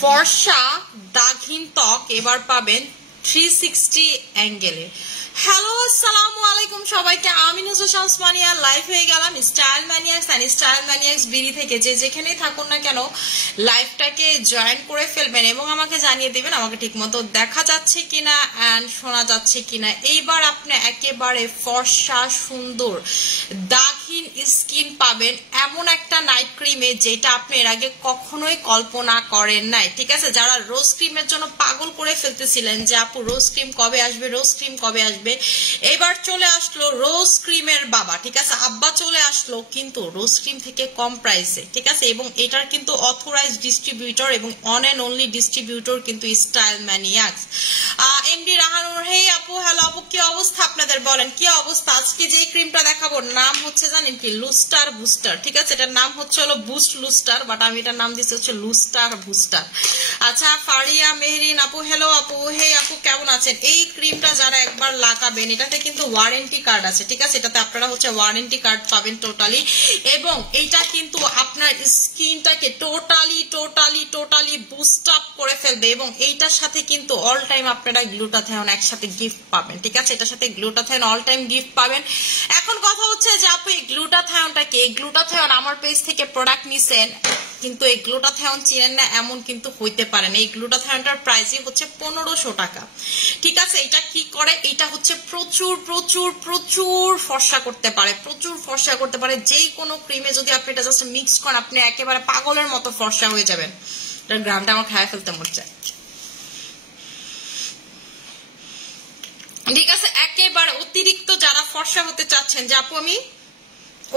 ফর্সা দাগহীন ত্বক এবার পাবেন 360 অ্যাঙ্গেলে। হ্যালো আসসালামু আলাইকুম সবাইকে, আমি নুসরাত শামসমানিয়া লাইভ হয়ে গেলাম Style Maniacs and Style Maniacs BD থেকে। যে যেখানেই থাকুন না কেন লাইভটাকে জয়েন করে ফেলবেন এবং আমাকে জানিয়ে দিবেন আমাকে ঠিকমতো দেখা যাচ্ছে কিনা এন্ড শোনা যাচ্ছে কিনা। এইবার আপনি একেবারে ফর্সা সুন্দর দাগহীন স্কিন পাবেন এমন একটা নাইট ক্রিমে যেটা আপনি এর আগে কখনোই কল্পনা করেন নাই। ঠিক আছে, যারা রোজ ক্রিমের জন্য পাগল করে ফেলতেছিলেন যে আপু রোজ ক্রিম কবে আসবে, রোজ ক্রিম কবে আসবে, এবার চলে আসলো রোজ ক্রিমের বাবা। ঠিক আছে, আব্বা চলে আসলো কিন্তু রোজ ক্রিম থেকে কম প্রাইসে। ঠিক আছে, এবং এটার কিন্তু অথরাইজড ডিস্ট্রিবিউটর এবং অন এন্ড অনলি ডিস্ট্রিবিউটর কিন্তু স্টাইল ম্যানিয়াক্স। এমডি রাহানুর, হে আপু, হ্যালো আপু, কি অবস্থা আপনাদের, বলেন কি অবস্থা। আজকে যে ক্রিমটা দেখাবো নাম হচ্ছে জানেন কি, লুস্টার বুস্টার। ঠিক আছে, এটার নাম হচ্ছে হলো বুস্ট লুস্টার, বাট আমি এটার নাম দিচ্ছি হচ্ছে লুস্টার বুস্টার। আচ্ছা, ফারিয়া মেহরিন আপু, হ্যালো আপু, হে আপু, কেমন আছেন। এই ক্রিমটা যারা একবার লাগাবেন এটাতে কিন্তু ওয়ারেন্টি কার্ড আছে। ঠিক আছে, এটাতে আপনারা হচ্ছে ওয়ারেন্টি কার্ড পাবেন টোটালি, এবং এইটা কিন্তু আপনার স্কিনটাকে totally totally totally boost up করে ফেলবে, এবং এইটার সাথে কিন্তু অল টাইম আপনারা গ্লুটাথায়ন একসাথে গিফট পাবেন। ঠিক আছে, এটার সাথে গ্লুটাথায়ন অল টাইম গিফট পাবেন। এখন কথা হচ্ছে যে আপু এই গ্লুটাথায়নটাকে, এই গ্লুটাথায়ন আমার পেজ থেকে প্রোডাক্ট নিছেন কিন্তু এই গ্লুটাথায়ন চিনেন না এমন কিন্তু হইতে পারেন। এই গ্লুটাথায়নটার প্রাইসই হচ্ছে 1500 টাকা। ঠিক আছে, এটা কি করে, এটা হচ্ছে প্রচুর প্রচুর প্রচুর ফর্সা করতে পারে, প্রচুর ফর্সা করতে পারে। যেই কোনো ক্রিমে যদি আপনি এটা জাস্ট মিক্স করেন আপনি একেবারে পাগলের মতো ফর্সা হয়ে যাবেন। এটার গ্রামটা আমার খায় ফেলতে মন চায়। ঠিক আছে, একেবারে অতিরিক্ত যারা ফর্সা হতে চাচ্ছেন যে আপু আমি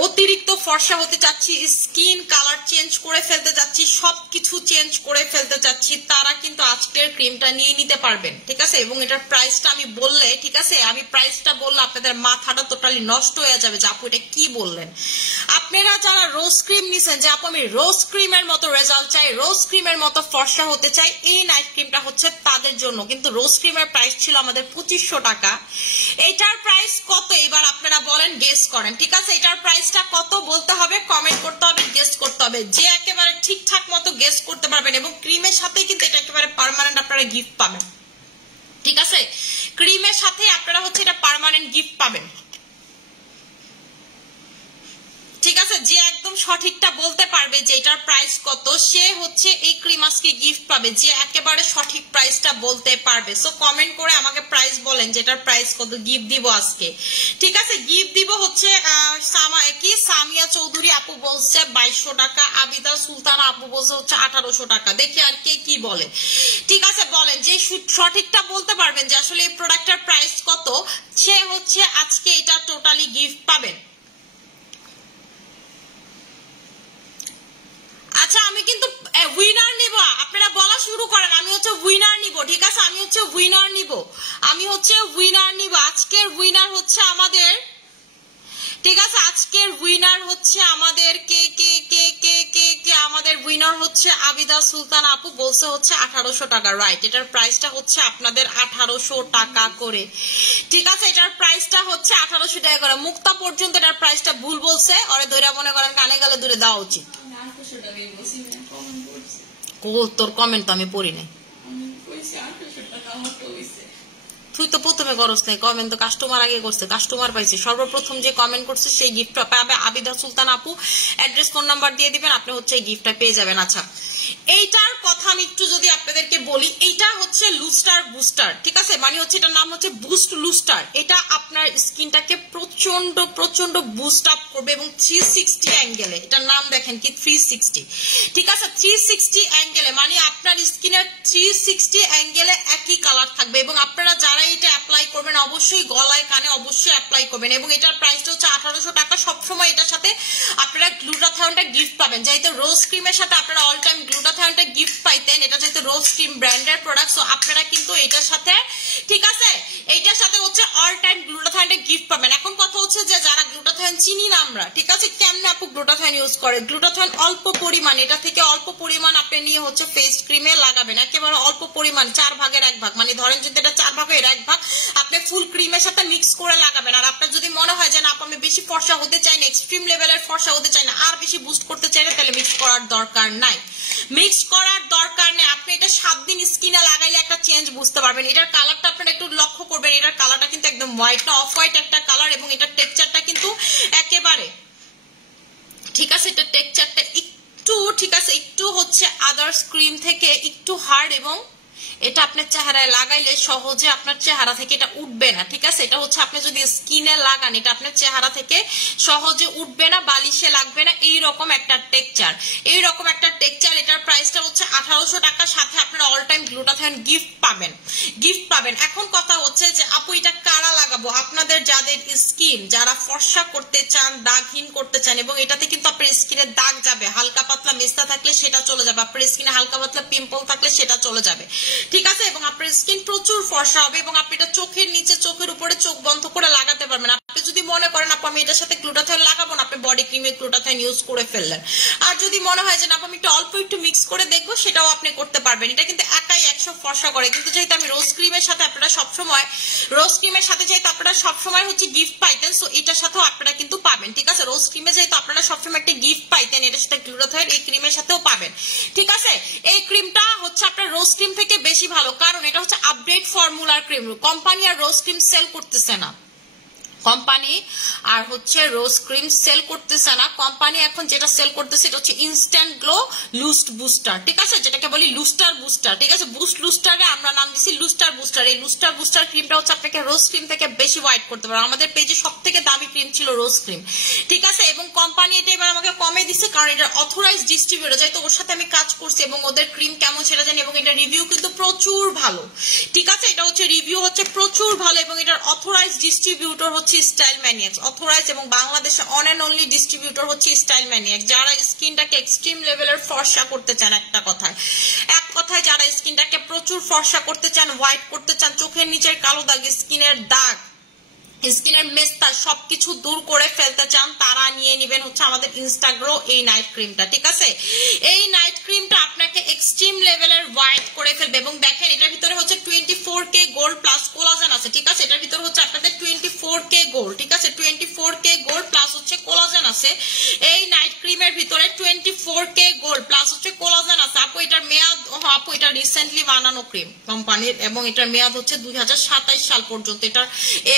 অতিরিক্ত ফর্সা হতে চাচ্ছি, স্কিন কালার চেঞ্জ করে ফেলতে চাচ্ছি, সবকিছু চেঞ্জ করে ফেলতে চাচ্ছি, তারা কিন্তু আজকের ক্রিমটা নিয়ে নিতে পারবেন। ঠিক আছে, এবং এটার প্রাইসটা আমি বললে, ঠিক আছে, আমি প্রাইসটা বললে আপনাদের মাথাটা টোটালি নষ্ট হয়ে যাবে যে আপু এটা কি বললেন। আপনারা যারা রোজ ক্রিম নিছেন যে আপু আমি রোজ ক্রিমের মতো রেজাল্ট চাই, রোজ ক্রিমের মতো ফর্সা হতে চাই, এই নাইট ক্রিমটা হচ্ছে তাদের জন্য। কিন্তু রোজ ক্রিমের প্রাইস ছিল আমাদের 2500 টাকা। এটার প্রাইস কত এবার আপনারা বলেন, গেস করেন। ঠিক আছে, এটার প্রাইসটা কত বলতে হবে, কমেন্ট করতে হবে, গেস করতে হবে। যে একেবারে ঠিকঠাক মতো গেস করতে পারবেন, এবং ক্রিমের সাথে কিন্তু এটা একেবারে পার্মানেন্ট আপনারা গিফট পাবেন। ঠিক আছে, ক্রিমের সাথে আপনারা হচ্ছে এটা পার্মানেন্ট গিফট পাবেন। ঠিক আছে, যে একদম সঠিকটা বলতে পারবে যে এটার প্রাইস কত সে হচ্ছে এই ক্রিম আজকে গিফট পাবে, যে একেবারে সঠিক প্রাইসটা বলতে পারবে। সো কমেন্ট করে আমাকে প্রাইস বলেন যে এটার প্রাইস কত, গিফট দিব আজকে। ঠিক আছে, গিফট দিব হচ্ছে সামিয়া চৌধুরী আপু বলছে 2200 টাকা, আবিদা সুলতানা আপু বলছে হচ্ছে 1800 টাকা। দেখি আর কে কি বলে। ঠিক আছে, বলেন যে সঠিকটা বলতে পারবেন যে আসলে এই প্রোডাক্টের প্রাইস কত, সে হচ্ছে আজকে এটা টোটালি গিফট পাবেন। আচ্ছা, আমি কিন্তু উইনার নিব, আপনারা বলা শুরু করেন। আমি হচ্ছে উইনার নিব। ঠিক আছে, আমি হচ্ছে উইনার নিব, আমি হচ্ছে উইনার নিব। আজকের উইনার হচ্ছে আমাদের, ঠিক আছে, আজকের উইনার হচ্ছে আমাদের কে কে কে কে কে কে আমাদের উইনার হচ্ছে আবিদা সুলতান আপু বলছে হচ্ছে 1800 টাকা। রাইট, এটার প্রাইসটা হচ্ছে আপনাদের 1800 টাকা করে। ঠিক আছে, এটার প্রাইসটা হচ্ছে 1800 টাকা করে। মুক্তা পর্যন্ত এটার প্রাইসটা ভুল বলছে, ওরে ধরে মনে করেন কানে গালে দূরে দেওয়া উচিত। তোর কমেন্ট তো আমি পড়ি নাই, তুই তো প্রথমে করস নাই কমেন্ট, তো কাস্টমার আগে করছে, কাস্টমার পাইছে। সর্বপ্রথম যে কমেন্ট করছে সেই গিফটটা পাবে আবিদা সুলতান আপু। অ্যাড্রেস ফোন নাম্বার দিয়ে দিবেন, আপনি হচ্ছে এই গিফটটা পেয়ে যাবেন। আচ্ছা, এইটার কথা আমি একটু যদি আপনাদেরকে বলি, এইটা হচ্ছে লুস্টার বুস্টার। ঠিক আছে, মানে হচ্ছে এটার নাম হচ্ছে বুস্ট লুস্টার। এটা আপনার স্কিনটাকে প্রচন্ড প্রচন্ড বুস্ট আপ করবে এবং 360 অ্যাঙ্গেলে, এটার নাম দেখেন কি 360। ঠিক আছে, 360 অ্যাঙ্গেলে মানে আপনার স্কিনের 360 অ্যাঙ্গেলে একই কালার থাকবে, এবং আপনারা যারা এটা অ্যাপ্লাই করবেন অবশ্যই গলায় কানে অবশ্যই অ্যাপ্লাই করবেন। এবং এটার প্রাইসটা হচ্ছে 1800 টাকা। সবসময় এটার সাথে আপনারা গ্লুটাথায়নটা গিফট পাবেন, যাইতে রোজ ক্রিমের সাথে আপনারা অল টাইম গ্লুটাথায়নটা গিফট পাইতেন। এটা যেহেতু রোজ ক্রিম ব্র্যান্ডের প্রোডাক্ট, সো আপনারা কিন্তু এটার সাথে, ঠিক আছে, এইটার সাথে হচ্ছে অল টাইম গ্লুটাথায়নটা গিফট পাবেন। এখন কথা হচ্ছে যে যারা গ্লুটাথায়ন চিনি না আমরা, ঠিক আছে, কেমনে আপু গ্লুটাথায়ন ইউজ করে। গ্লুটাথায়ন অল্প পরিমাণ, এটা থেকে অল্প পরিমাণ আপনি নিয়ে হচ্ছে ফেস ক্রিমে লাগাবেন, একেবারে অল্প পরিমাণ, 4 ভাগের 1 ভাগ, মানে ধরেন যদি এটা 4 ভাগের 1 ভাগ আপনি ফুল ক্রিমের সাথে মিক্স করে লাগাবেন। আর আপনার যদি মনে হয় যে না আপু আমি বেশি ফর্সা হতে চাই না, এক্সট্রিম লেভেলের ফর্সা হতে চাই না, আর বেশি বুস্ট করতে চাই না, তাহলে মিক্স করার দরকার নাই, মিক্স করার দরকার নেই। আপনি এটা 7 দিন স্কিনে লাগাইলে একটা চেঞ্জ বুঝতে পারবেন। এটার কালারটা আপনারা একটু লক্ষ্য করবেন, এটার কালারটা কিন্তু একদম হোয়াইট না, অফ হোয়াইট একটা কালার, এবং এটার টেক্সচারটা কিন্তু একেবারে ঠিক আছে, এটা টেক্সচারটা একটু ঠিক আছে, একটু হচ্ছে আদার্স ক্রিম থেকে একটু হার্ড, এবং এটা আপনার চেহারায় লাগাইলে সহজে আপনার চেহারা থেকে এটা উঠবে না। ঠিক আছে, এটা হচ্ছে আপনি যদি স্কিনে লাগান এটা আপনার চেহারা থেকে সহজে উঠবে না, বালিশে লাগবে না, এইরকম একটা টেক্সচার, এইরকম একটা টেক্সচার। এটার প্রাইসটা হচ্ছে 1800 টাকা, সাথে আপনারা অল টাইম গ্লুটাথায়ন গিফট পাবেন। এখন কথা হচ্ছে যে আপু এটা কারা লাগাবো? আপনাদের যাদের স্কিন, যারা ফর্সা করতে চান, দাগহীন করতে চান, এবং এটাতে কিন্তু আপনার স্কিনের দাগ যাবে, হালকা পাতলা মেস্তা থাকলে সেটা চলে যাবে, আপনার স্কিনে হালকা পাতলা পিম্পল থাকলে সেটা চলে যাবে। ঠিক আছে, এবং আপনার স্কিন প্রচুর ফর্সা হবে, এবং আপনি এটা চোখের নিচে, চোখের উপরে চোখ বন্ধ করে লাগাতে পারবেন। আপনি যদি মনে করেন আপু আমি এটার সাথে গ্লুটাথায়ন লাগাবো না, আপনি বডি ক্রিমে গ্লুটাথায়ন ইউজ করে ফেললেন। আর যদি মনে হয় যে না আমি একটু অল্প একটু মিক্স করে দেখবো, সেটাও আপনি করতে পারবেন। এটা কিন্তু একাই 100 ফর্সা করে, কিন্তু যেহেতু আমি রোজ ক্রিমের সাথে আপনারা সবসময় হচ্ছে গিফট পাইতেন, সো এটার সাথেও আপনারা কিন্তু পাবেন। ঠিক আছে, রোজ ক্রিমে যেহেতু আপনারা সবসময় একটা গিফট পাইতেন, এটার সাথে গ্লুটাথায়ন এই ক্রিমের সাথেও পাবেন। ঠিক আছে, এই ক্রিমটা হচ্ছে আপনার রোজ ক্রিম থেকে বেশি ভালো, কারণ এটা হচ্ছে আপডেট ফর্মুলার ক্রিম। কোম্পানি আর রোজ ক্রিম সেল করতেছে না, কোম্পানি আর হচ্ছে রোজ ক্রিম সেল করতেছে না। কোম্পানি এখন যেটা সেল করতেছে এটা হচ্ছে ইনস্ট্যান্ট গ্লো লুস্ট বুস্টার। ঠিক আছে, যেটাকে বলি লুস্টার বুস্টার। ঠিক আছে, বুস্ট লুস্টারে আমরা নাম দিচ্ছি লুস্টার বুস্টার। এই লুস্টার বুস্টার ক্রিমটা হচ্ছে আপনাকে রোজ ক্রিম থেকে বেশি হোয়াইট করতে পারে। আমাদের পেজে সব থেকে দামি ক্রিম ছিল রোজ ক্রিম। ঠিক আছে, এবং কোম্পানি এটা এবার আমাকে কমে দিচ্ছে, কারণ এটার অথরাইজ ডিস্ট্রিবিউটর, যেহেতু ওর সাথে আমি কাজ করছি এবং ওদের ক্রিম কেমন সেটা জানি, এবং এটা রিভিউ কিন্তু প্রচুর ভালো। ঠিক আছে, এটা হচ্ছে রিভিউ হচ্ছে প্রচুর ভালো, এবং এটার অথরাইজ ডিস্ট্রিবিউটর হচ্ছে স্টাইল ম্যানিয়াক্স, অথরাইজ এবং বাংলাদেশে অন এন্ড অনলি ডিস্ট্রিবিউটর হচ্ছে স্টাইল ম্যানিয়াক্স। যারা স্কিনটাকে এক্সট্রিম লেভেলের ফর্সা করতে চান, এক কথায় যারা স্কিনটাকে প্রচুর ফর্সা করতে চান, হোয়াইট করতে চান, চোখের নিচের কালো দাগ, স্কিনের দাগ, স্কিনের মেস্তা সবকিছু দূর করে ফেলতে চান, তারা নিয়ে নেবেন হচ্ছে আমাদের ইনস্টাগ্রো এই নাইট ক্রিমটা। ঠিক আছে, এই নাইট ক্রিমটা আপনাকে এক্সট্রিম লেভেলের হোয়াইট করে ফেলবে, এবং দেখেন এটার ভিতরে হচ্ছে 24K গোল্ড প্লাস কোলাজেন আছে। ঠিক আছে, এটার ভিতরে হচ্ছে আপনাদের 24K গোল্ড, ঠিক আছে 24K গোল্ড প্লাস হচ্ছে কোলাজেন আছে। এই নাইট ক্রিমের ভিতরে 24K গোল্ড প্লাস হচ্ছে কোলাজেন আছে। আপু এটার মেয়াদ, আপু এটা রিসেন্টলি বানানো ক্রিম কোম্পানির, এবং এটার মেয়াদ হচ্ছে 2027 সাল পর্যন্ত। এটার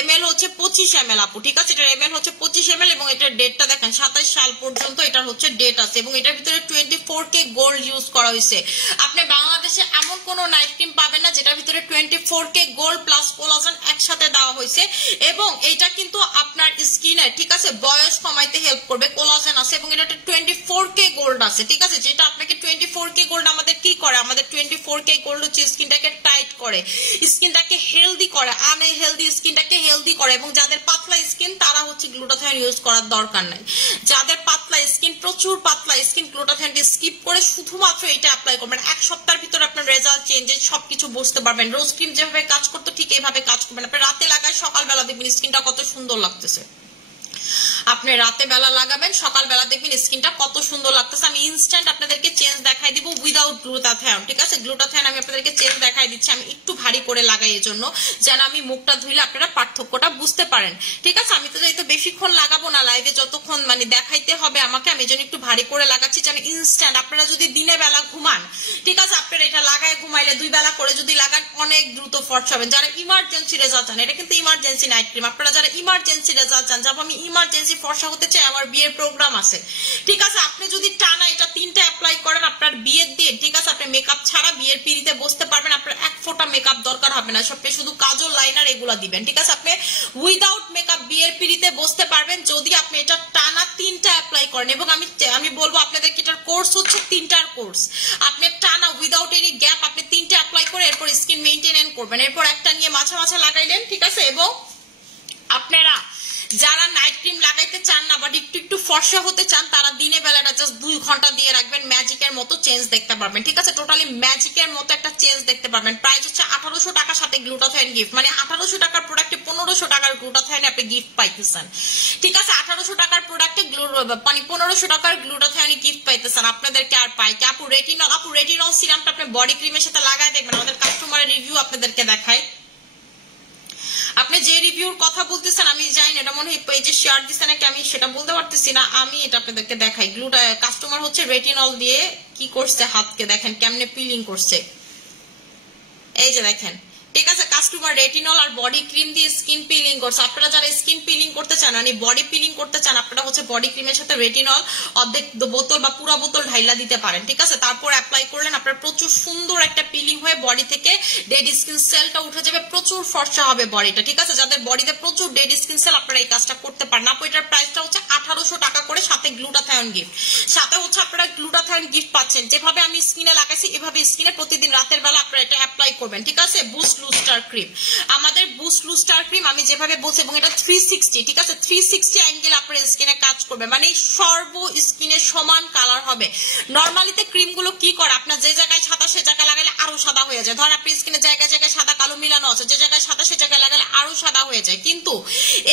এমএল হচ্ছে 25 ml আপু। ঠিক আছে, এটার এমএল হচ্ছে 25 ml, এবং এটার ডেটটা দেখেন 27 সাল পর্যন্ত এটার হচ্ছে ডেট আছে, এবং এটার ভিতরে 24K গোল্ড ইউজ করা হয়েছে। আপনি বাংলাদেশে এমন কোন নাইট ক্রিম পাবেন না যেটার ভিতরে 24K গোল্ড প্লাস কোলাজেন একসাথে দেওয়া হয়েছে, এবং এটা কিন্তু আপনার স্কিনে ঠিক আছে বয়স কমাইতে হেল্প করবে, কোলাজেন আছে, এবং এটা 24K গোল্ড আছে। ঠিক আছে, যেটা আপনাকে 24K গোল্ড আমাদের কি করে, আমাদের 24K গোল্ড হচ্ছে স্কিনটাকে টাইট করে, স্কিনটাকে হেলদি করে, আনহেলদি স্কিনটাকে হেলদি করে, এবং যাদের পাতলা স্কিন তারা হচ্ছে গ্লুটাথায়ন ইউজ করার দরকার নাই। যাদের পাতলা স্কিন, প্রচুর পাতলা স্কিন, গ্লুটাথায়নটা স্কিপ করে শুধুমাত্র এটা অ্যাপ্লাই করবেন। এক সপ্তাহের ভিতরে আপনার রেজাল্ট চেঞ্জেস সবকিছু বুঝতে পারবেন। রোজ ক্রিম যেভাবে কাজ করতো ঠিক এইভাবে কাজ করবেন। আপনি রাতে লাগায় সকালবেলা দেখবেন স্কিনটা কত সুন্দর লাগতেছে। আপনি রাতে বেলা লাগাবেন, সকালবেলা দেখবেন স্কিনটা কত সুন্দর লাগতেছে। আমি ইনস্ট্যান্ট আপনাদেরকে চেঞ্জ দেখাই দিব উইদাউট গ্লুটাথায়ন। ঠিক আছে, গ্লুটাথায়ন আমি আপনাদেরকে চেঞ্জ দেখাই দিচ্ছি, আমি একটু ভারী করে লাগাই এর জন্য, যেন আমি মুখটা ধুইলে আপনারা পার্থক্যটা বুঝতে পারেন। ঠিক আছে, আমি তো যেহেতু বেশিক্ষণ লাগাবো না লাইভে, যতক্ষণ মানে দেখাইতে হবে আমাকে, আমি জন্য একটু ভারী করে লাগাচ্ছি যেন ইনস্ট্যান্ট। আপনারা যদি দিনে বেলা ঘুমান, ঠিক আছে, আপনারা এটা লাগায় ঘুমাইলে 2 বেলা করে যদি লাগান অনেক দ্রুত ফর্সা হবেন। যারা ইমার্জেন্সি রেজাল্ট চান, এটা কিন্তু ইমার্জেন্সি নাইট ক্রিম, আপনারা যারা ইমার্জেন্সি রেজাল্ট চান, যাব আমি ইমার্জেন্সি ফর্সা হতে চাই, আমার বিয়ের প্রোগ্রাম আছে। ঠিক আছে, আপনি যদি টানা এটা 3টা অ্যাপ্লাই করেন আপনার বিয়ের দিন, ঠিক আছে, আপনি মেকআপ ছাড়া বিয়ের পিড়িতে বসতে পারবেন, আপনার এক ফোঁটা মেকআপ দরকার হবে না, আপনি শুধু কাজল লাইনার এগুলা দিবেন। ঠিক আছে, আপনি উইদাউট মেকআপ বিয়ের পিড়িতে বসতে পারবেন যদি আপনি এটা টানা 3টা অ্যাপ্লাই করেন। এবং আমি বলবো আপনাদেরকে এটার কোর্স হচ্ছে 3টার কোর্স, আপনি টানা উইদাউট এনি গ্যাপ আপনি 3টা অ্যাপ্লাই করে এরপর স্কিন মেইনটেইন করবেন, এরপর একটা নিয়ে মাঝে মাঝে লাগাইলেন। ঠিক আছে, এবং আপনারা যারা নাইট ক্রিম লাগাইতে চান না বাট একটু ফর্সা হতে চান, তারা দিনে বেলাটা জাস্ট 2 ঘন্টা দিয়ে রাখবেন, ম্যাজিকের মতো চেঞ্জ দেখতে পারবেন। ঠিক আছে, টোটালি ম্যাজিকের মতো একটা চেঞ্জ দেখতে পারবেন। প্রাইস হচ্ছে 1800 টাকার সাথে গ্লুটাথায়ন গিফট, মানে 1800 টাকার প্রোডাক্টে 1500 টাকার গ্লুটাথায়ন আপনি গিফট পাইতেছেন। ঠিক আছে, 1800 টাকার প্রোডাক্টে মানে 1500 টাকার গ্লুটাথায়ন গিফট পাইতেছেন। আপনাদেরকে আর পাই কি আপু রেটিনল সিরামটা আপনি বডি ক্রিমের সাথে লাগায় দেখবেন, আমাদের কাস্টমারের রিভিউ আপনাদেরকে দেখায়। আপনি যে রিভিউর কথা বলতেছেন আমি জানি না, এটা মনে হয় পেজে শেয়ার দিচ্ছেন নাকি, আমি সেটা বলতে পারতেছি না, আমি এটা আপনাদেরকে দেখাই। কাস্টমার হচ্ছে রেটিনল দিয়ে কি করছে, হাতকে দেখেন কেমনে পিলিং করছে, এই যে দেখেন, ঠিক আছে। কাস্টমার রেটিনল আর বডি ক্রিম দিয়ে স্কিন পিলিং করছে। আপনারা যারা স্কিন পিলিং করতে চান মানে বডি পিলিং করতে চান, আপনারা হচ্ছে বডি ক্রিমের সাথে রেটিনল অর্ধেক বোতল বা পুরো বোতল ঢাইলা দিতে পারেন, ঠিক আছে। তারপর অ্যাপ্লাই করলেন, আপনার প্রচুর সুন্দর একটা পিলিং হয়ে বডি থেকে ডেড স্কিন সেলটা উঠে যাবে, প্রচুর ফর্সা হবে বডিটা, ঠিক আছে। যাদের বডিতে প্রচুর ডেড স্কিন সেল, আপনারা এই কাজটা করতে পারেন। আপু এটার প্রাইসটা হচ্ছে 1800 টাকা করে, সাথে গ্লুটাথায়ন গিফট, সাথে হচ্ছে আপনারা গ্লুটাথায়ন গিফট পাচ্ছেন। যেভাবে আমি স্কিনে লাগাইছি এভাবে স্কিনে প্রতিদিন রাতের বেলা আপনারা এটা অ্যাপ্লাই করবেন, ঠিক আছে। বুস্ট লুস্টার ক্রিম, আমাদের বুস্ট লুস্টার ক্রিম আমি যেভাবে বলছি, এবং এটা 360, ঠিক আছে। 360 অ্যাঙ্গেল আপনার স্কিনে কাজ করবে, মানে সর্ব স্কিনে সমান কালার হবে। নর্মালিতে ক্রিম গুলো কি করে, আপনার যে জায়গায় সাদা সে জায়গায় লাগালে আরো সাদা হয়ে যায়। ধর আপনি স্কিনে জায়গায় জায়গায় সাদা কালো মিলানো আছে, যে জায়গায় সাদা সে জায়গায় লাগালে আরো সাদা হয়ে যায়। কিন্তু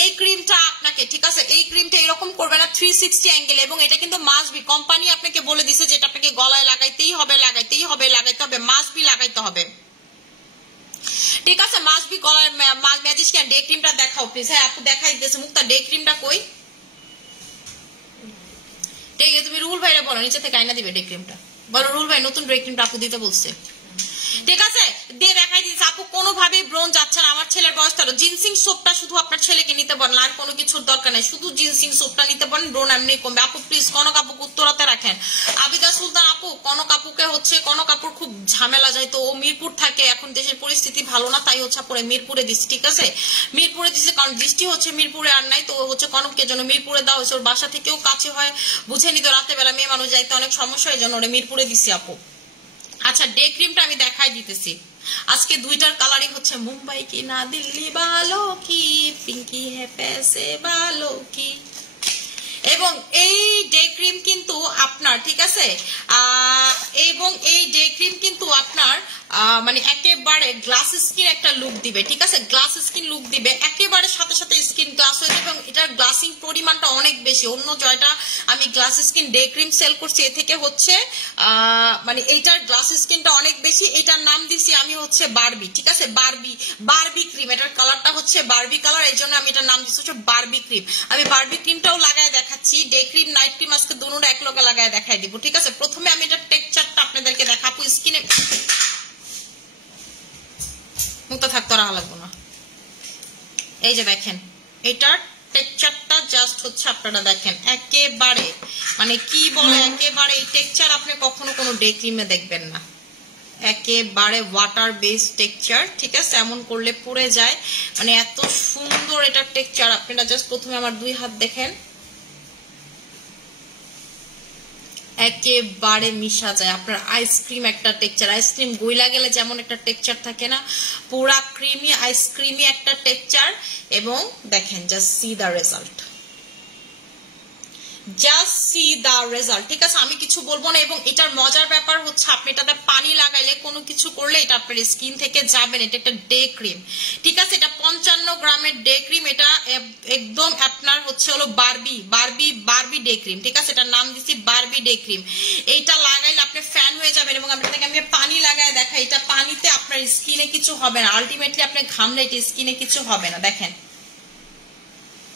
এই ক্রিমটা আপনাকে, ঠিক আছে, এই ক্রিমটা এরকম করবে না 360 অ্যাঙ্গেল, এবং এটা কিন্তু মাস্ট বি, কোম্পানি আপনাকে বলে দিছে যে এটা আপনাকে গলায় লাগাইতেই হবে, লাগাইতেই হবে, লাগাইতে হবে, মাস্ট বি লাগাইতে হবে, ঠিক আছে। মাস্ট বি গলায় ম্যাজিশিয়ান ডে ক্রিমটা দেখাও প্লিজ। হ্যাঁ আপু দেখাই দিতেছে, মুক্তা ডে ক্রিমটা কই? ঠিক আছে, তুমি রুল ভাইরা বলো, নিচে থেকে আইনা দিবে ডে ক্রিমটা, বলো রুল ভাই নতুন ডে ক্রিমটা আপু দিতে বলছে, ঠিক আছে। দিয়ে দেখাই দিচ্ছে আপু কোনোভাবে ব্রোন যাচ্ছে না। আমার ছেলের বয়স 13, জিনসিং সোপটা শুধু আপনার ছেলেকে নিতে বলেন, আর কোনো কিছুর দরকার নাই, শুধু জিনসিং সোপটা নিতে বলেন, ব্রোন এমনি কমবে। আপু প্লিজ কনক আপুকে উত্তরাতে রাখেন। আবিদা সুলতান আপু, কনক আপুকে হচ্ছে, কনক আপুর খুব ঝামেলা যায়, তো ও মিরপুর থাকে, এখন দেশের পরিস্থিতি ভালো না, তাই হচ্ছে পরে মিরপুরে দিচ্ছি, ঠিক আছে। মিরপুরে দিচ্ছে কারণ বৃষ্টি হচ্ছে মিরপুরে আর নাই, তো হচ্ছে কনকের জন্য মিরপুরে দেওয়া হয়েছে। ওর বাসা থেকেও কাছে হয়, বুঝে নিত, রাতের বেলা মেয়ে মানুষ যাইতে অনেক সমস্যা, এই জন্য ওরা মিরপুরে দিচ্ছি আপু। আচ্ছা ডে ক্রিমটা আমি দেখাই দিতেছি। আজকে দুইটার কালারই হচ্ছে মুম্বাই কি না দিল্লি বালো কি, পিঙ্কি হে পেসে বালো কি। এবং এই ডে ক্রিম কিন্তু আপনার, ঠিক আছে, এবং এই ডে ক্রিম কিন্তু আপনার মানে একেবারে গ্লাস স্কিন একটা লুক দিবে, ঠিক আছে। গ্লাস স্কিন লুক দিবে, একেবারে সাথে সাথে স্কিন গ্লাস হয়ে যাবে, এবং এটার গ্লাসিং পরিমাণটা অনেক বেশি। অন্য জয়টা আমি glass skin day cream sell করছি, এ থেকে হচ্ছে মানে এইটার গ্লাস স্কিনটা অনেক বেশি। এটার নাম দিছি আমি হচ্ছে বারবি, ঠিক আছে। বারবি ক্রিম, এটার কালারটা হচ্ছে বারবি কালার, এই জন্য আমি এটার নাম দিচ্ছি হচ্ছে বারবি ক্রিম। আমি বারবি ক্রিমটাও লাগায় দেখাচ্ছি, ডে ক্রিম নাইট ক্রিম আজকে দুটোটা এক লগে লাগায় দেখাই দিব, ঠিক আছে। প্রথমে আমি এটার টেক্সচারটা আপনাদেরকে দেখাবো। স্কিনে মুক্তা থাকতে রাখা লাগবো না। এই যে দেখেন এটার টেক্সচারটা জাস্ট হচ্ছে আপনারা দেখেন, একেবারে মানে কি বলে, একেবারে এই টেক্সচার আপনি কখনো কোনো ডে ক্রিমে দেখবেন না, একেবারে ওয়াটার বেস টেক্সচার, ঠিক আছে। এমন করলে পুড়ে যায়, মানে এত সুন্দর এটার টেক্সচার। আপনারা জাস্ট প্রথমে আমার দুই হাত দেখেন, একেবারে মিশা যায়। আপনার আইসক্রিম একটা টেক্সচার, আইসক্রিম গইলা গেলে যেমন একটা টেক্সচার থাকে না, পুরা ক্রিমি আইসক্রিমি একটা টেক্সচার। এবং দেখেন জাস্ট সি দা রেজাল্ট, জাস্ট সি দা রেজাল্ট, ঠিক আছে। আমি কিছু বলবো না। এবং এটার মজার ব্যাপার হচ্ছে আপনি এটাতে পানি লাগাইলে কোনো কিছু করলে এটা আপনার স্কিন থেকে যাবে না। এটা একটা ডে ক্রিম, ঠিক আছে। এটা 55 গ্রামের ডে ক্রিম, এটা একদম আপনার হচ্ছে হলো বারবি ডে ক্রিম, ঠিক আছে। এটার নাম দিচ্ছি বারবি ডে ক্রিম। এইটা লাগাইলে আপনি ফ্যান হয়ে যাবেন। এবং আমি পানি লাগায় দেখাই, এটা পানিতে আপনার স্কিনে কিছু হবে না, আলটিমেটলি আপনি ঘামলে এটা স্কিনে কিছু হবে না। দেখেন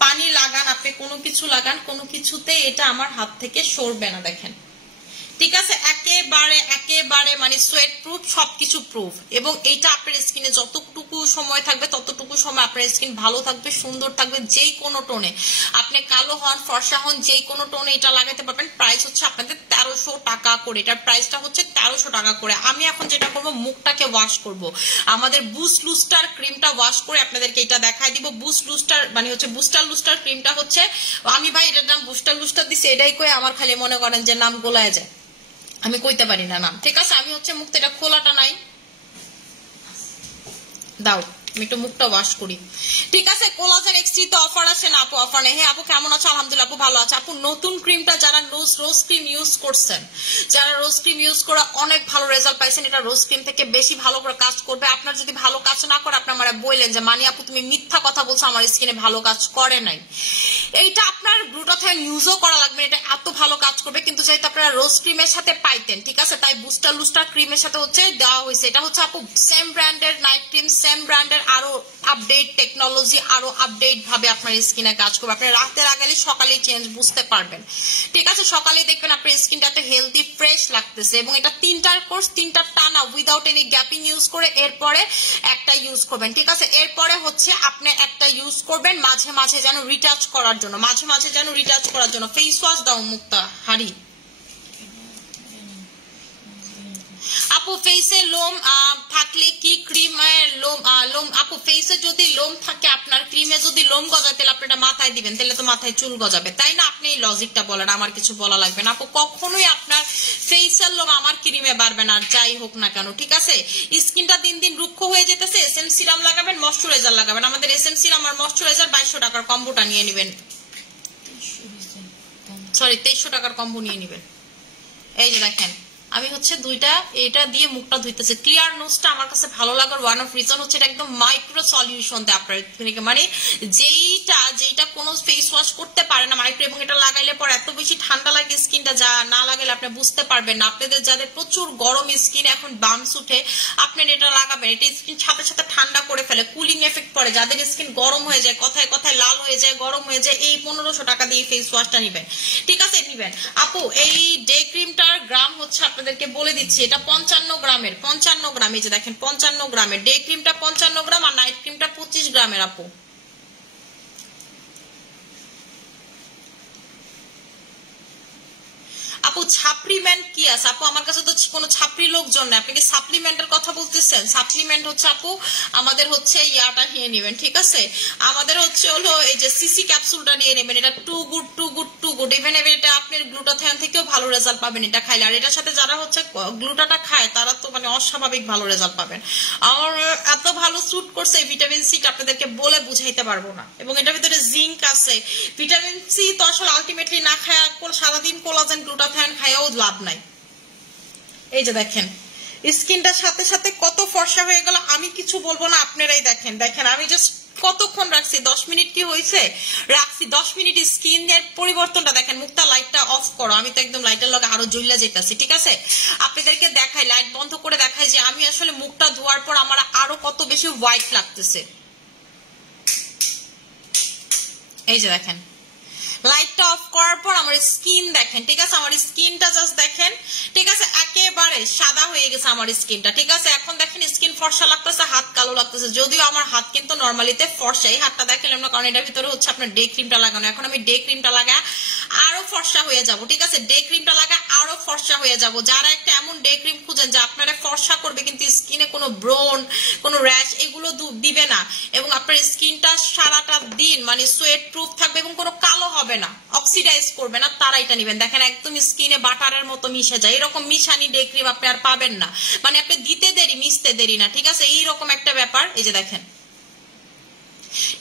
পানি লাগান, আপনি কোনো কিছু লাগান, কোনো কিছুতে এটা আমার হাত থেকে সরবে না, দেখেন, ঠিক আছে। একেবারে মানে সোয়েট প্রুফ, সবকিছু প্রুফ। এবং এইটা আপনার স্কিনে যতটুকু সময় থাকবে ততটুকু সময় আপনার স্কিন ভালো থাকবে, সুন্দর থাকবে, যেই কোনো টোনে, আপনি কালো হন ফর্সা হন, যেই কোনো টোনে এটা লাগাতে পারবেন। প্রাইস হচ্ছে আপনাদের 1300 টাকা করে, এটার প্রাইসটা হচ্ছে 1300 টাকা করে। আমি এখন যেটা করবো, মুখটাকে ওয়াশ করব, আমাদের বুস্ট লুস্টার ক্রিমটা ওয়াশ করে আপনাদেরকে এটা দেখাই দিব। বুস্ট লুস্টার মানে হচ্ছে বুস্টার লুস্টার ক্রিমটা হচ্ছে, আমি ভাই এটার নাম বুস্টার লুস্টার দিচ্ছি, এটাই করে আমার খালি মনে করেন যে নাম গোলায় যায়, আমি কইতে পারি না নাম, ঠিক আছে। আমি হচ্ছে মুখটা এটা খোলাটা নাই, দাও আমি একটু মুখটা ওয়াশ করি, ঠিক আছে। কোলাজেন এক্সট্রি তো অফার আছে না আপু? অফার নেই। হ্যাঁ আপু কেমন আছো? আলহামদুলিল্লাহ আপু ভালো আছে। আপু নতুন ক্রিমটা যারা রোজ ক্রিম ইউজ করছেন, যারা রোজ ক্রিম ইউজ করে অনেক ভালো রেজাল্ট পাইছেন, এটা রোজ ক্রিম থেকে বেশি ভালো করে কাজ করবে। আপনার যদি ভালো কাজ না করে, আপনি আমার বললেন যে মানি আপু তুমি মিথ্যা কথা বলছো, আমার স্কিনে ভালো কাজ করে নাই। এইটা আপনার গ্লুটাথায়ন ইউজও করা লাগবে, এটা এত ভালো কাজ করবে। কিন্তু যেহেতু আপনারা রোজ ক্রিমের সাথে পাইতেন, ঠিক আছে, তাই বুস্টার লুস্টার ক্রিমের সাথে হচ্ছে দেওয়া হয়েছে। এটা হচ্ছে আপু সেম ব্র্যান্ডের নাইট ক্রিম, সেম ব্র্যান্ডের, আরো আপডেট টেকনোলজি, আরো আপডেট ভাবে আপনার স্কিনে কাজ করবে। আপনি রাতে লাগালে সকালেই চেঞ্জ বুঝতে পারবেন, ঠিক আছে। সকালে দেখবেন আপনার স্কিনটা এত হেলদি ফ্রেশ লাগতেছে। এবং এটা 3টার কোর্স, 3টার টানা উইদাউট এনি গ্যাপিং ইউজ করে এরপরে একটা ইউজ করবেন, ঠিক আছে। এরপরে হচ্ছে আপনি একটা ইউজ করবেন মাঝে মাঝে যেন রিটাচ করার জন্য, মাঝে মাঝে যেন রিটাচ করার জন্য। ফেস ওয়াশ দাও মুক্তা হারি আপু। ফেসে লোম থাকলে কি ক্রিমের লোম আপু ফেসে যদি লোম থাকে আপনার, ক্রিমে যদি লোম গজায় তাহলে আপনি এটা মাথায় দিবেন, তাহলে তো মাথায় চুল গজাবে, তাই না? আপনি এই লজিকটা বলেন, আমার কিছু বলা লাগবে না আপু। কখনোই আপনার ফেসের লোম আমার ক্রিমে বাড়বে না, আর যাই হোক না কেন, ঠিক আছে। স্কিনটা দিন দিন রুক্ষ হয়ে যেতেছে, এসএম সিরাম লাগাবেন, ময়শ্চারাইজার লাগাবেন। আমাদের এসএম সিরাম আর ময়শ্চারাইজার 2200 টাকার কম্বোটা নিয়ে নেবেন, সরি 2300 টাকার কম্বো নিয়ে নেবেন। এই যে দেখেন আমি হচ্ছে দুইটা এটা দিয়ে মুখটা ধুইতেছি। ক্লিয়ার নোজটা আমার কাছে ভালো লাগার ওয়ান অফ রিজন হচ্ছে এটা একদম মাইক্রো সলিউশন দেয় আপনার, মানে যেইটা কোনো ফেস ওয়াশ করতে পারে না মাইক্রো। এবং এটা লাগাইলে পর এত বেশি ঠান্ডা লাগে স্কিনটা, যা না লাগাইলে আপনি বুঝতে পারবেন না। আপনাদের যাদের প্রচুর গরম স্কিন, এখন বার্নস উঠে, আপনি এটা লাগাবেন, এটা স্কিন সাথে সাথে ঠান্ডা করে ফেলে, কুলিং এফেক্ট পড়ে। যাদের স্কিন গরম হয়ে যায়, কথায় কথায় লাল হয়ে যায়, গরম হয়ে যায়, এই 1500 টাকা দিয়ে ফেস ওয়াশটা নিবেন, ঠিক আছে, নিবেন আপু। এই ডে ক্রিমটার গ্রাম হচ্ছে আপনাদেরকে বলে দিচ্ছি, এটা 55 গ্রামের, 55 গ্রাম। এই যে দেখেন 55 গ্রামের ডে ক্রিমটা 55 গ্রাম, আর নাইট ক্রিমটা 25 গ্রামের আপু। আপু সাপ্লিমেন্ট কি আছে আপু? আমার কাছে তো কোনো ছাপরি লোকজন না। আপনি কি সাপ্লিমেন্টের কথা বলতেছেন? সাপ্লিমেন্ট হচ্ছে আপু আমাদের হচ্ছে ইয়াটা নিয়ে নেবেন, ঠিক আছে। আমাদের হচ্ছে হলো এই যে সিসি ক্যাপসুলটা নিয়ে নেবেন, এটা too good too good too good. Even এটা আপনার গ্লুটাথায়ন থেকেও ভালো রেজাল্ট পাবেন এটা খাইলে। আর এটার সাথে যারা হচ্ছে গ্লুটাটা খায় তারা তো মানে অস্বাভাবিক ভালো রেজাল্ট পাবেন। আমার এত ভালো স্যুট করছে এই ভিটামিন সিটা, আপনাদেরকে বলে বুঝাইতে পারবো না। এবং এটার ভিতরে জিঙ্ক আছে। ভিটামিন সি তো আসলে আলটিমেটলি না খায় সারাদিন কোলাজেন গ্লুটাথায়ন খায়ও লাভ নাই। এই যে দেখেন স্কিনটার সাথে সাথে কত ফর্সা হয়ে গেল। আমি কিছু বলবো না, আপনারাই দেখেন। দেখেন আমি জাস্ট কতক্ষণ রাখছি, 10 মিনিট কি হয়েছে রাখছি, 10 মিনিট স্কিনের পরিবর্তনটা দেখেন। মুখটা লাইটটা অফ করো, আমি তো একদম লাইটের লগে আরো জ্বলা যেতেছি, ঠিক আছে। আপনাদেরকে দেখাই, লাইট বন্ধ করে দেখাই যে আমি আসলে মুখটা ধোয়ার পর আমার আরো কত বেশি হোয়াইট লাগতেছে। এই যে দেখেন লাইটটা অফ করার পর আমার স্কিন দেখেন, ঠিক আছে। আমার স্কিনটা জাস্ট দেখেন, ঠিক আছে, একেবারে সাদা হয়ে গেছে আমার স্কিনটা, ঠিক আছে। এখন দেখেন স্কিন ফর্সা লাগতেছে, হাত কালো লাগতেছে। যদিও আমার হাত কিন্তু নর্মালিতে ফর্সা, এই হাতটা দেখালাম না কারণ এটার ভিতরে হচ্ছে আপনার ডে ক্রিমটা লাগানো। এখন আমি ডে ক্রিমটা লাগা আরো ফর্সা হয়ে যাব, ঠিক আছে। ডে ক্রিমটা লাগা আরো ফর্সা হয়ে যাব। যারা একটা এমন ডে ক্রিম খুঁজেন যে আপনারা ফর্সা করবে কিন্তু স্কিনে কোনো ব্রন, কোনো র্যাশ এগুলো দিবে না, এবং আপনার স্কিনটা সারাটা দিন মানে সোয়েট প্রুফ থাকবে এবং কোনো কালো হবে না, অক্সিডাইজ করবে না, তারা এটা নেবেন। দেখেন একদম স্কিনে বাটারের মতো মিশে যায়। এরকম মিশানি ডে ক্রিম আপনি আর পাবেন না, মানে আপনি দিতে দেরি মিশতে দেরি না, ঠিক আছে, এইরকম একটা ব্যাপার। এই যে দেখেন,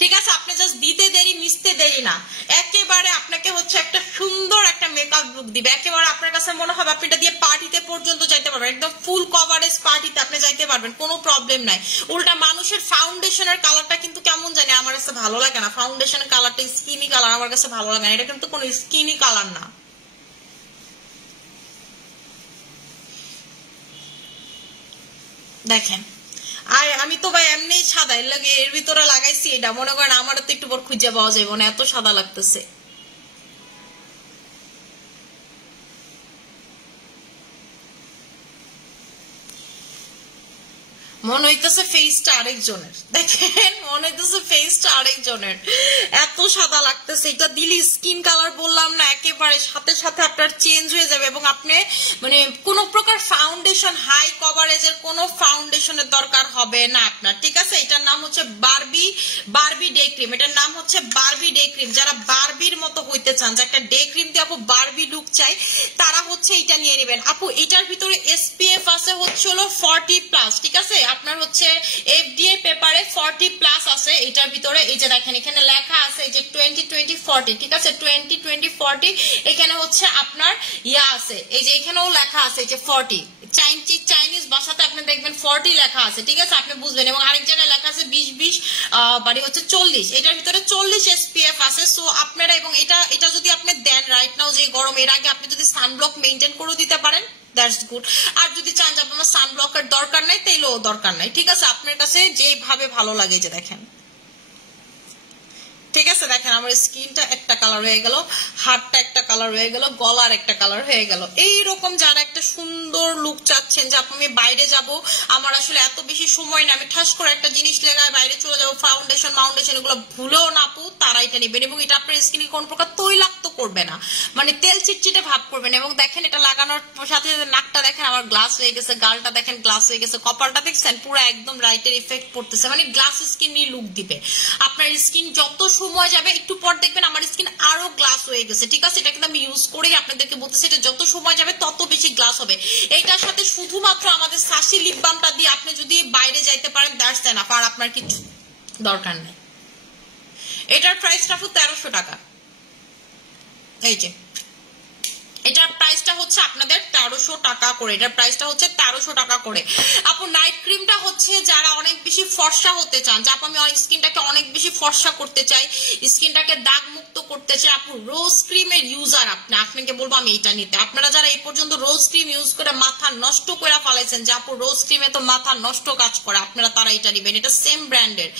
ঠিক আছে, আপনি জাস্ট দিতে দেরি মিশতে দেরি না, একেবারে আপনাকে হচ্ছে একটা সুন্দর একটা মেকআপ লুক দিবে। একেবারে আপনার কাছে মনে হবে আপনি এটা দিয়ে পার্টিতে পর্যন্ত যাইতে পারবেন, একদম ফুল কভারেজ পার্টিতে আপনি যাইতে পারবেন, কোনো প্রবলেম নাই। উল্টা মানুষের ফাউন্ডেশনের কালারটা কিন্তু কেমন জানি আমার কাছে ভালো লাগে না। ফাউন্ডেশনের কালারটা স্কিনি কালার আমার কাছে ভালো লাগে না, এটা কিন্তু কোনো স্কিনি কালার না। দেখেন আর আমি তো ভাই এমনি সাদা, এর লাগে এর ভিতরে লাগাইছি এটা, মনে করেন আমার তো একটু পর খুঁজে পাওয়া যাবে না, এত সাদা লাগতেছে। মনে হইতেছে ফেসটা আরেকজনের, দেখেন মনে হইতেছে ফেসটা আরেকজনের, এত সাদা লাগতেছে। এটা দিলি স্কিন কালার বললাম না, একেবারে সাথে সাথে আপনার চেঞ্জ হয়ে যাবে। এবং আপনি মানে কোন প্রকার ফাউন্ডেশন, হাই কভারেজের কোন ফাউন্ডেশনের দরকার হবে না আপনার, ঠিক আছে। এটার নাম হচ্ছে বারবি ডে ক্রিম, এটার নাম হচ্ছে বারবি ডে ক্রিম। যারা বারবির মতো হইতে চান, যে একটা ডে ক্রিম দিয়ে আপু বারবি লুক চাই, তারা হচ্ছে এটা নিয়ে নেবেন। আপু এটার ভিতরে SPF আছে হচ্ছে হলো 40+, ঠিক আছে। আপনার হচ্ছে FDA পেপারে 40+ আছে এটার ভিতরে। এই যে দেখেন এখানে লেখা আছে এই যে 20-20-40, ঠিক আছে, 20-20-40। এখানে হচ্ছে আপনার ইয়া আছে, এই যে এখানেও লেখা আছে এই যে 40। চাইনিজ ভাষাতে আপনি দেখবেন 40 30 লেখা আছে, ঠিক আছে, আপনি বুঝবেন। এবং আরেক জায়গায় লেখা আছে 20 মানে হচ্ছে 40, এটার ভিতরে 40 SPF আছে। সো আপনারা, এবং এটা যদি আপনি দেন রাইট নাও যে গরম, এর আগে আপনি যদি সানব্লক মেনটেন করে দিতে পারেন, দ্যাটস গুড। আর যদি চান যে আপনার সানব্লকের দরকার নাই, তাইলেও দরকার নাই, ঠিক আছে, আপনার কাছে যেভাবে ভালো লাগে। যে দেখেন, ঠিক আছে, দেখেন আমার স্কিনটা একটা কালার হয়ে গেল, হাতটা একটা কালার হয়ে গেল, গলার একটা কালার হয়ে গেল। এইরকম যারা একটা সুন্দর লুক চাচ্ছেন, যে আমি বাইরে যাব, আমার আসলে এত বেশি সময় না, আমি ঠাস করে একটা জিনিস লাগায় বাইরে চলে যাবো, ফাউন্ডেশন এগুলো ভুলেও না আপু, তারা এটা নেবেন। এবং এটা আপনার স্কিনে কোন প্রকার তৈলাক্ত করবে না, মানে তেল চিটচিটে ভাব করবেন। এবং দেখেন এটা লাগানোর সাথে সাথে নাকটা দেখেন আমার গ্লাস হয়ে গেছে, গালটা দেখেন গ্লাস হয়ে গেছে, কপালটা দেখছেন পুরো একদম লাইটের ইফেক্ট পড়তেছে, মানে গ্লাস স্কিন নিয়ে লুক দিবে। আপনার স্কিন যত সময় যাবে, একটু পর দেখবেন আমার স্কিন আরো গ্লাস হয়ে গেছে, ঠিক আছে। এটা কিন্তু আমি ইউজ করেই আপনাদেরকে বলতেছি, এটা যত সময় যাবে তত বেশি গ্লাস হবে। এইটার সাথে শুধুমাত্র আমাদের সাসি লিপ বামটা দিয়ে আপনি যদি বাইরে যাইতে পারেন, দ্যাটস এনাফ, আর আপনার কিছু দরকার নেই। এটার প্রাইসটা 1300 টাকা। এই যে এটার প্রাইসটা হচ্ছে আপনাদের 1300 টাকা করে, এটার প্রাইসটা হচ্ছে 1300 টাকা করে। আপু নাইট ক্রিমটা হচ্ছে যারা অনেক বেশি ফর্সা হতে চান, যে আপু আমি স্কিনটাকে অনেক বেশি ফর্সা করতে চাই, স্কিনটাকে দাগ মুক্ত করতে চাই, আপু রোজ ক্রিমের ইউজার, আপনাকে বলবো আমি এটা নিতে। আপনারা যারা এই পর্যন্ত রোজ ক্রিম ইউজ করে মাথা নষ্ট করে ফেলাইছেন, যে আপু রোজ ক্রিমে তো মাথা নষ্ট কাজ করে, আপনারা তারা এটা নিবেন, এটা সেম ব্র্যান্ডের,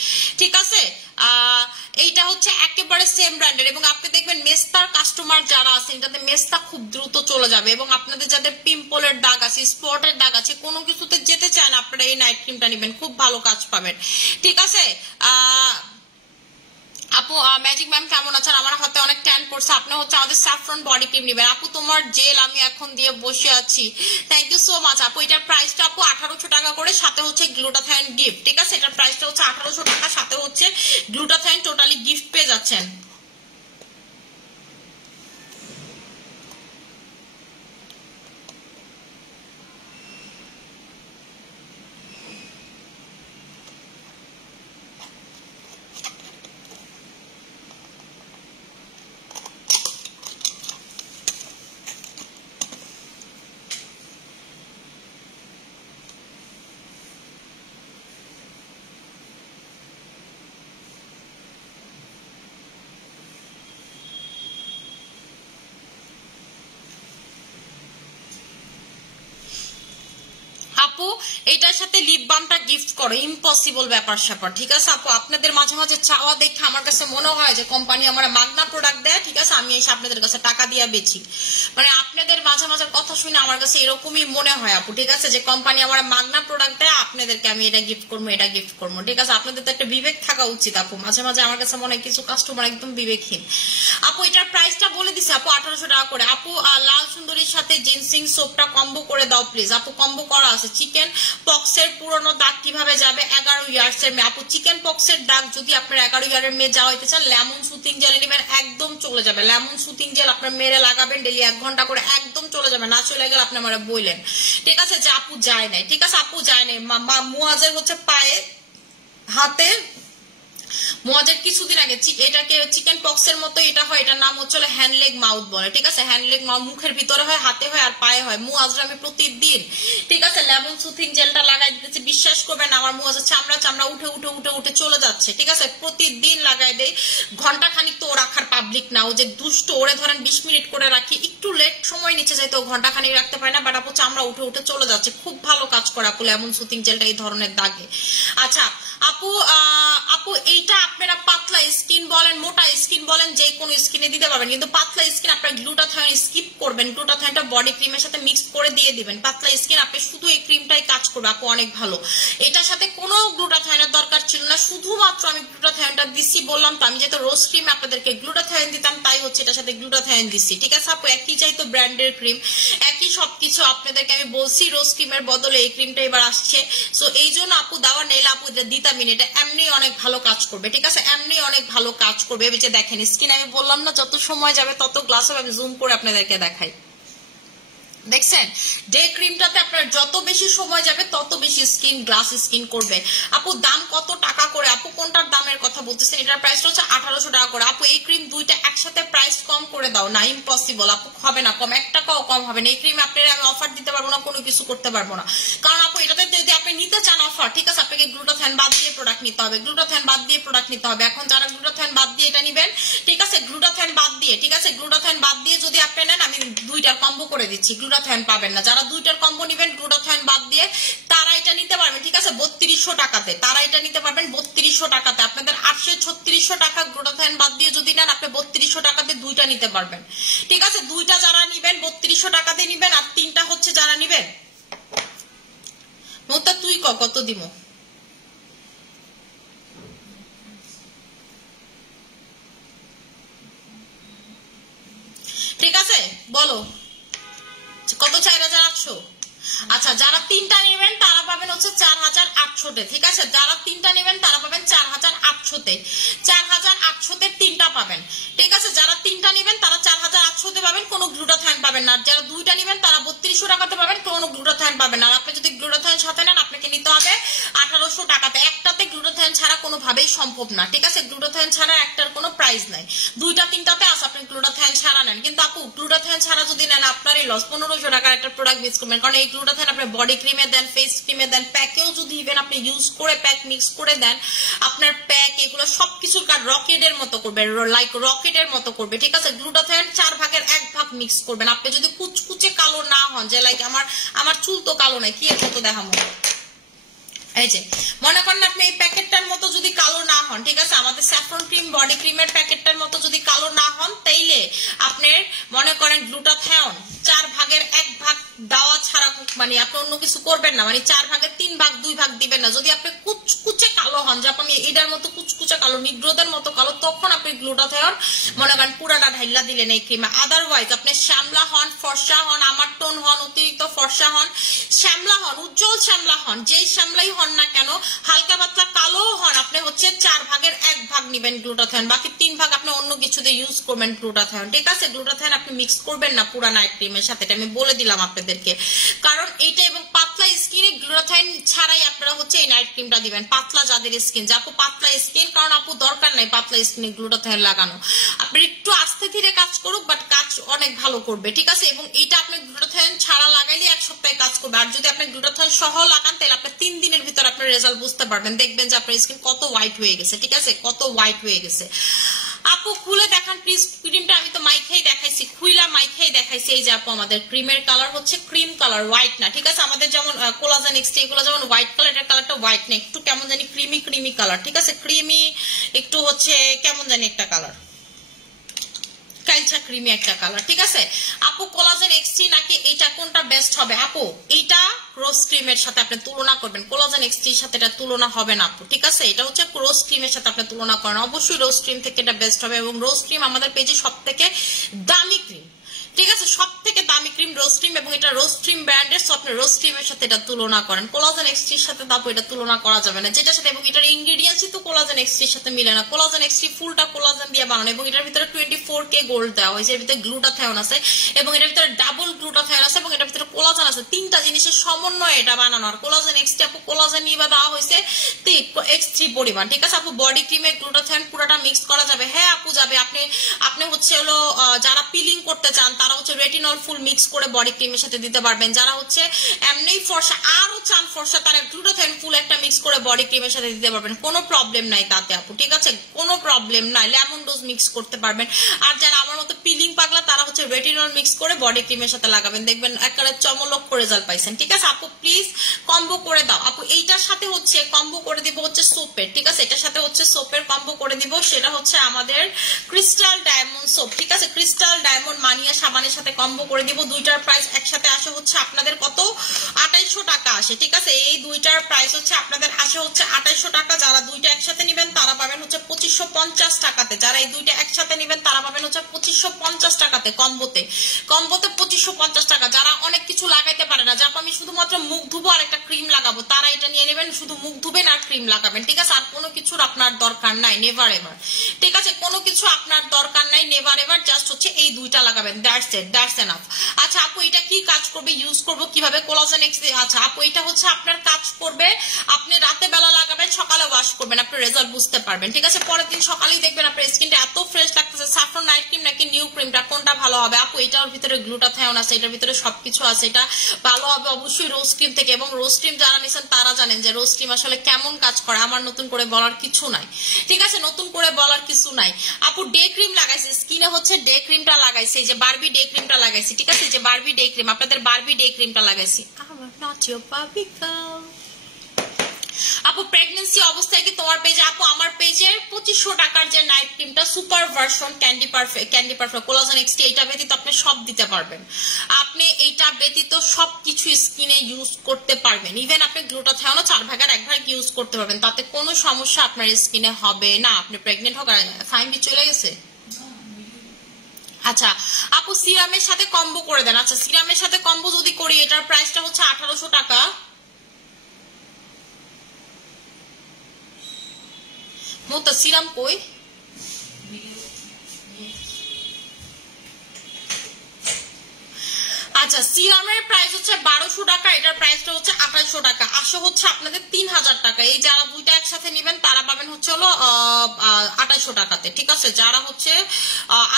ঠিক আছে। এইটা হচ্ছে একেবারে সেম ব্র্যান্ডের। এবং আপনি দেখবেন মেস্তার কাস্টমার যারা আছে, এটাতে মেস্তা খুব দ্রুত চলে যাবে। এবং আপনাদের যাদের পিম্পলের দাগ আছে, স্পটের দাগ আছে, কোনো কিছুতে যেতে চান, আপনারা এই নাইট ক্রিমটা নেবেন, খুব ভালো কাজ পাবেন, ঠিক আছে। আপু ম্যাজিক ম্যাম কেমন আছেন? আমার হাতে অনেক ট্যান পড়ছে, আপনি হচ্ছে আমাদের স্যাফরন বডি ক্রিম নেবেন। আপু তোমার জেল আমি এখন দিয়ে বসে আছি, থ্যাংক ইউ সো মাচ আপু। এটার প্রাইসটা আপু 1800 টাকা করে, সাথে হচ্ছে গ্লুটাথাইন গিফট, ঠিক আছে। এটার প্রাইসটা হচ্ছে 1800 টাকা, সাথে হচ্ছে গ্লুটাথাইন টোটালি গিফট পেয়ে যাচ্ছেন। আপু এটার সাথে লিপ বামটা গিফট করো, ইম্পসিবল ব্যাপার স্যাপার, ঠিক আছে আপু। আপনাদের মাঝে মাঝে চাওয়া দেখে আমার কাছে মনে হয় যে কোম্পানি আমার মাগনা প্রোডাক্ট দেয়, ঠিক আছে, আমি এসে আপনাদের কাছে টাকা দিয়ে বেচি, মানে আপনাদের মাঝে মাঝে কথা শুনে আমার কাছে এরকমই মনে হয় আপু, ঠিক আছে, যে কোম্পানি আমার মাগনা প্রোডাক্ট দেয়, আপনাদেরকে আমি এটা গিফট করবো, এটা গিফট করবো, ঠিক আছে। আপনাদের তো একটা বিবেক থাকা উচিত আপু, মাঝে মাঝে আমার কাছে মনে হয় কিছু কাস্টমার একদম বিবেকহীন। আপু এটার প্রাইসটা বলে দিছি আপু 1800 টাকা করে। আপু লাল সুন্দরীর সাথে জিনসিং সোপটা কম্বো করে দাও প্লিজ। আপু কম্বো করা আছে। চিকেন পক্সের পুরনো দাগ কিভাবে যাবে? 11 ইয়ার্স এর মেয়ে। আপু চিকেন পক্সের দাগ যদি আপনার 11 ইয়ারের মেয়ে যাওয়া হইতে চান, লেমন সুথিং জেল নেবেন, একদম চলে যাবে। লেমন সুথিং জেল আপনার মেরে লাগাবেন ডেলি 1 ঘন্টা করে, একদম চলে যাবে। না চলে গেলে আপনি আমার বললেন, ঠিক আছে, যে আপু যায় নাই, ঠিক আছে আপু যায় নাই। মুয়াজের হচ্ছে পায়ে হাতে মজার কিছুদিন আগে এটাকে চিকেন পক্সের মতো এটা হয়, এটার নাম হচ্ছে হ্যান্ড লেগ মাউথ বলে, ঠিক আছে। হ্যান্ড লেগ মাউথ মুখের ভিতরে হয়, হাতে হয় আর পায়ে হয়। মুয়াজরা আমি প্রতিদিন, ঠিক আছে, লেমন সুথিং জেলটা লাগাই দিতেছি, বিশ্বাস করবেন আমার মুয়াজের চামড়া চামড়া উঠে উঠে উঠে উঠে চলে যাচ্ছে, ঠিক আছে, প্রতিদিন লাগাই দেই। ঘন্টা খানিক তো ও রাখার পাবলিক না, ও যে দুষ্ট, ওরে ধরেন 20 মিনিট করে রাখি, একটু লেট সময় নিচে যাইতে ও ঘন্টা খানিক রাখতে পারে না, বাট আপু চামড়া উঠে উঠে চলে যাচ্ছে। খুব ভালো কাজ করে আপু লেমন সুথিং জেলটা এই ধরনের দাগে। আচ্ছা আপু আপু এইটা আপনারা পাতলা স্কিন বলেন, মোটা স্কিন বলেন, যে কোনো স্কিনে দিতে পারবেন, কিন্তু পাতলা স্কিন আপনার গ্লুটাথাইন স্কিপ করবেন, গ্লুটাথাইনটা বডি ক্রিমের সাথে মিক্স করে দিয়ে দিবেন। পাতলা স্কিন আপনি শুধু এই ক্রিমটাই কাজ করবে আপু, অনেক ভালো। এটার সাথে কোনো গ্লুটাথাইনের দরকার ছিল না, শুধুমাত্র আমি গ্লুটাথাইনটা দিছি বললাম তো, আমি যেহেতু রোজ ক্রিম আপনাদেরকে গ্লুটাথাইন দিতাম, তাই হচ্ছে এটার সাথে গ্লুটাথাইন দিছি, ঠিক আছে আপু। একই চাই তো ব্র্যান্ডের ক্রিম, একই সবকিছু আপনাদেরকে আমি বলছি, রোজ ক্রিমের বদলে এই ক্রিমটা এবার আসছে, সো এই জন্য আপু দেওয়া নেই আপু, এটা দিতামই না। এটা এমনি অনেক ভালো কাজ করবে, ঠিক আছে, এমনি অনেক ভালো কাজ করবে। এই যে দেখেন স্কিন, আমি বললাম না যত সময় যাবে তত গ্লাস হবে, আমি জুম করে আপনাদেরকে দেখাই। দেখছেন ডে ক্রিমটাতে আপনার যত বেশি সময় যাবে তত বেশি স্কিন গ্লাস স্কিন করবে। আপু দাম কত টাকা করে? আপু কোনটার দামের কথা বলতেছেন? এটার প্রাইস হচ্ছে 1800 টাকা করে। আপু এই ক্রিম দুইটা একসাথে প্রাইস কম করে দাও না, ইম্পসিবল আপু, হবে না কম, 1 টাকাও কম হবে না। এই ক্রিম আপনার আমি অফার দিতে পারবো না, কোনো কিছু করতে পারবো না, কারণ আপু এটাতে যদি আপনি নিতে চান অফার, ঠিক আছে, আপনাকে গ্লুটাথায়ন বাদ দিয়ে প্রোডাক্ট নিতে হবে, গ্লুটাথায়ন বাদ দিয়ে প্রোডাক্ট নিতে হবে। এখন যারা গ্লুটাথায়ন বাদ দিয়ে এটা নিবেন, ঠিক আছে, গ্লুটাথায়ন বাদ দিয়ে, ঠিক আছে, গ্লুটাথায়ন বাদ দিয়ে যদি আপনি নেন আমি দুইটার কম্বো করে দিচ্ছি, গ্লুটাথায়ন পাবেন না। যারা দুইটার কম্বো নিবেন গ্লুটাথায়ন বাদ দিয়ে তারা এটা নিতে পারবেন, ঠিক আছে, 3200 টাকাতে, তারা এটা নিতে পারবেন 3200 টাকাতে। আপনাদের 83600 টাকা গ্লুটাথায়ন বাদ দিয়ে যদি নেন আপনি 3200 টাকাতে দুইটা নিতে পারবেন, ঠিক আছে। দুইটা যারা নিবেন 3200 টাকাতে নিবেন, আর তিনটা হচ্ছে যারা নিবেন, মোটা তুই কত দিব? ঠিক আছে বলো কত? 4800। আচ্ছা, যারা তিনটা নেবেন তারা পাবেন হচ্ছে 4800-তে, ঠিক আছে। যারা তিনটা নেবেন তারা পাবেন 4800-তে, 4800-তে তিনটা পাবেন, ঠিক আছে। যারা তিনটা নেবেন তারা 4800-তে পাবেন, কোনো গ্লুটাথায়ন পাবেন না। যারা দুইটা নেবেন তারা 3200 টাকাতে পাবেন, কোনো গ্লুটাথায়ন পাবেন না। আর আপনি যদি গ্লুটাথায়ন সাথে নেন আপনাকে নিতে হবে 1800 টাকাতে। একটাতে গ্লুটাথায়ন ছাড়া কোনোভাবেই সম্ভব না, ঠিক আছে। গ্লুটাথায়ন ছাড়া একটার কোনো প্রাইস নাই। দুইটা তিনটাতে আছে আপনি গ্লুটাথায়ন ছাড়া নেন, কিন্তু আপু গ্লুটাথায়ন ছাড়া যদি নেন আপনারই লস, 1500 টাকার একটা প্রোডাক্ট মিস করবেন। কারণ এই গ্লুটাথায়ন আপনি বডি ক্রিমে দেন, ফেস ক্রিমে দেন, প্যাকেও যদি ইভেন আপনি ইউজ করে প্যাক মিক্স করে দেন, আপনার প্যাক এগুলো সবকিছু রকেটের মতো করবে, লাইক রকেটের মতো করবে, ঠিক আছে। গ্লুটাথায়ন 4 ভাগের 1 ভাগ মিক্স করবেন। আপনি যদি কুচকুচে কালো না হন, যে লাইক আমার চুল তো কালো নাই, কি এর মতো দেখাবো, এই যে মনে করেন আপনি এই প্যাকেটটার মতো যদি কালো না হন, ঠিক আছে, আমাদের স্যাফরন ক্রিম বডি ক্রিমের প্যাকেটটার মতো যদি কালো না হন, তাইলে আপনার মনে করেন গ্লুটাথায়ন 4 ভাগের 1 ভাগ দেওয়া ছাড়া মানে আপনি অন্য কিছু করবেন না, মানে 4 ভাগের 3 ভাগ 2 ভাগ দিবেন না। যদি আপনি কুচকুচে কালো হন, যে আপনি এটার মতো কুচকুচে কালো, নিগ্রোদের মতো কালো, তখন আপনি গ্লুটাথায়ন মনে করেন পুরাটা ঢাইলা দিলেন এই ক্রিমে। আদারওয়াইজ আপনি শ্যামলা হন, ফর্সা হন, আমার টোন হন, অতিরিক্ত ফর্সা হন, শ্যামলা হন, উজ্জ্বল শ্যামলা হন, যেই শ্যামলাই হন না কেন, হালকা পাতলা কালো হন, আপনি হচ্ছে 4 ভাগের 1 ভাগ নিবেন গ্লুটাথায়ন, বাকি 3 ভাগ আপনি অন্য কিছুতে ইউজ করবেন গ্লুটাথায়ন, ঠিক আছে। গ্লুটাথায়ন আপনি মিক্স করবেন না পুরা নাইট ক্রিমের সাথে, এটা আমি বলে দিলাম আপনাদেরকে, কারণ এইটা এবং পাতলা স্কিনে গ্লুটাথায়ন ছাড়াই আপনারা হচ্ছে এই নাইট ক্রিমটা দিবেন। পাতলা যাদের স্কিন, যা আপু পাতলা স্কিন, কারণ আপু দরকার নাই পাতলা স্কিনে গ্লুটাথায়ন লাগানো, আপনি একটু আস্তে ধীরে কাজ করুক, বাট কাজ অনেক ভালো করবে, ঠিক আছে। এবং এইটা আপনি গ্লুটাথায়ন ছাড়া লাগাইলে 1 সপ্তাহে কাজ করবে, আর যদি আপনি গ্লুটাথায়ন সহ লাগান তাহলে আপনি 3 দিনের ভিতর আপনার রেজাল্ট বুঝতে পারবেন, দেখবেন যে আপনার স্কিন কত হোয়াইট হয়ে গেছে, ঠিক আছে, কত হোয়াইট হয়ে গেছে। আপু খুলে দেখান প্লিজ ক্রিমটা, আমি তো মাইখাই দেখাইছি, খুইলা মাইখাই দেখাইছি। এই যে আপু আমাদের ক্রিমের কালার হচ্ছে ক্রিম কালার, হোয়াইট না, ঠিক আছে। আমাদের যেমন কোলাজেন এক্সটি এগুলো যেমন হোয়াইট কালার, এটার কালারটা হোয়াইট না, একটু কেমন জানি ক্রিমি ক্রিমি কালার, ঠিক আছে, ক্রিমি একটু হচ্ছে কেমন জানি একটা কালার, কালচা ক্রিমি একটা কালার, ঠিক আছে। আপু কোলাজেন এক্সটি নাকি এইটা কোনটা বেস্ট হবে? আপু এইটা রোজ ক্রিমের সাথে আপনি তুলনা করবেন, কোলাজেন এক্সটির সাথে এটা তুলনা হবে না আপু, ঠিক আছে। এটা হচ্ছে রোজ ক্রিমের সাথে আপনি তুলনা করেন, অবশ্যই রোজ ক্রিম থেকে এটা বেস্ট হবে। এবং রোজ ক্রিম আমাদের পেজে সবথেকে দামি ক্রিম, ঠিক আছে, সব থেকে দামি ক্রিম রোজ ক্রিম, এবং এটা রোজ ক্রিম ব্র্যান্ডের, সো আপনি রোজ ক্রিমের সাথে এটা তুলনা করেন। কোলাজেন এক্সটির সাথে তারপর এটা তুলনা করা যাবে না, যেটার সাথে, এবং এটার ইনগ্রেডিয়েন্টসই তো কোলাজেন এক্সটির সাথে মিলে না। কোলাজেন এক্সটি ফুলটা কোলাজেন দিয়ে বানানো, এবং এটার ভিতরে 24K গোল্ড দেওয়া হয়েছে, এর ভিতরে গ্লুটাথায়ন আছে, এবং এটার ভিতরে ডাবল গ্লুটাথায়ন আছে, এবং এটার ভিতরে কোলাজেন আছে, 3টা জিনিসের সমন্বয়ে এটা বানানো। আর কোলাজেন এক্সটি আপু কোলাজেন নিয়ে দেওয়া হয়েছে X3 পরিমাণ, ঠিক আছে। আপু বডি ক্রিমে গ্লুটাথায়ন পুরোটা মিক্স করা যাবে? হ্যাঁ আপু যাবে। আপনি হচ্ছে হলো যারা পিলিং করতে চান তারা হচ্ছে রেটিনল ফুল মিক্স করে বডি ক্রিমের সাথে দিতে পারবেন। যারা হচ্ছে এমনি ফর্সা আরো চান ফর্সা, তারা গ্লুটাথায়ন ফুল একটা মিক্স করে বডি ক্রিমের সাথে দিতে পারবেন, কোনো প্রবলেম নাই তাতে আপু, ঠিক আছে, কোনো প্রবলেম নাই। লেমন ডোজ মিক্স করতে পারবেন। আর যারা আমার মতো পিলিং পাগলা তারা হচ্ছে রেটিনল মিক্স করে বডি ক্রিমের সাথে লাগাবেন, দেখবেন একেবারে চমলক্ষ রেজাল্ট পাইছেন, ঠিক আছে। আপু প্লিজ কম্বো করে দাও। আপু এইটার সাথে হচ্ছে কম্বো করে দিব হচ্ছে সোপের, ঠিক আছে, এটার সাথে হচ্ছে সোপের কম্বো করে দিব, সেটা হচ্ছে আমাদের ক্রিস্টাল ডায়মন্ড সোপ, ঠিক আছে। ক্রিস্টাল ডায়মন্ড মানিয়া সাবানের সাথে কম্বো করে দিব। দুইটার প্রাইস একসাথে আসে হচ্ছে আপনাদের কত? 2800 টাকা। আসে, ঠিক আছে। এই দুইটার প্রাইস হচ্ছে আপনাদের আসে হচ্ছে 2800 টাকা। যারা দুইটা একসাথে নেবেন তারা পাবেন হচ্ছে 2550 টাকাতে। যারা এই দুইটা একসাথে নেবেন তারা পাবেন হচ্ছে 2550 টাকাতে কম্বোতে 2550 টাকা। যারা অনেক কিছু লাগাইতে পারে না, যা আমি শুধুমাত্র মুখ ধুবো আর একটা ক্রিম লাগাবো, তারা এটা নিয়ে নেবেন। শুধু মুখ ধুবেন আর ক্রিম লাগাবেন, ঠিক আছে। আর কোনো কিছুর আপনার দরকার নাই, নেভার এভার, ঠিক আছে। কোনো কিছু আপনার দরকার নাই, নেভার এভার, জাস্ট হচ্ছে এই দুইটা লাগাবেন, দ্যাটস ইট, দ্যাটস এনাফ। আচ্ছা আপু এটা কি কাজ করবে, ইউজ করবো কিভাবে কোলাজেন এক্স? আচ্ছা আপু এটা হচ্ছে আপনার কাজ করবে, আপনি রাতে বেলা লাগাবেন, সকালে ওয়াশ করবেন, আপনি রেজাল্ট বুঝতে পারবেন, ঠিক আছে। পরের দিন সকালেই দেখবেন আপনার স্কিনটা এত ফ্রেশ লাগতেছে। স্যাফরন নাইট ক্রিম নাকি নিউ ক্রিমটা কোনটা ভালো হবে? আপু এটার ভিতরে গ্লুটাথায়োন আছে, এটার ভিতরে সবকিছু আছে, এটা ভালো হবে অবশ্যই রোজ ক্রিম থেকে। এবং রোজ ক্রিম যারা নিছেন তারা জানেন যে রোজ ক্রিম আসলে কেমন কাজ করে। আমার নতুন করে বলার কিছু নাই, ঠিক আছে, নতুন করে বলার কিছু নাই। আপু ডে ক্রিম লাগাইছে, স্কিনে হচ্ছে ডে ক্রিমটা লাগাইছে, এই যে বারবি ডে ক্রিমটা লাগাইছি, ঠিক আছে। যে বারবি ডে ক্রিম, আপনাদের বারবি ডে ক্রিমটা লাগাইছি। Not your Barbie girl. আপু প্রেগন্যান্সি অবস্থায় কি তোমার পেজে? আপু আমার পেজে 2500 টাকার যে নাইট ক্রিমটা super version candy perfect collagen XT, এটা ব্যতীত আপনি সব দিতে পারবেন। আপনি এইটা ব্যতীত সবকিছু স্কিনে ইউজ করতে পারবেন। ইভেন আপনি গ্লুটাথায়োনও 4 ভাগের 1 ভাগ ইউজ করতে পারবেন, তাতে কোনো সমস্যা আপনার স্কিনে হবে না। আপনি প্রেগনেন্ট হোক, ফাইন বি চলে গেছে। আচ্ছা আপু সিরামের সাথে কম্বো করে দেন। আচ্ছা সিরামের সাথে কম্বো যদি করি এটার প্রাইসটা হচ্ছে 1800 টাকা। মোটা সিরাম কই? আচ্ছা সিরামের প্রাইস হচ্ছে 1200 টাকা, এটার প্রাইসটা হচ্ছে 2800 টাকা। আসে হচ্ছে আপনাদের 3000 টাকা। এই যারা দুইটা একসাথে নেবেন তারা পাবেন হচ্ছে হলো 2800 টাকাতে, ঠিক আছে। যারা হচ্ছে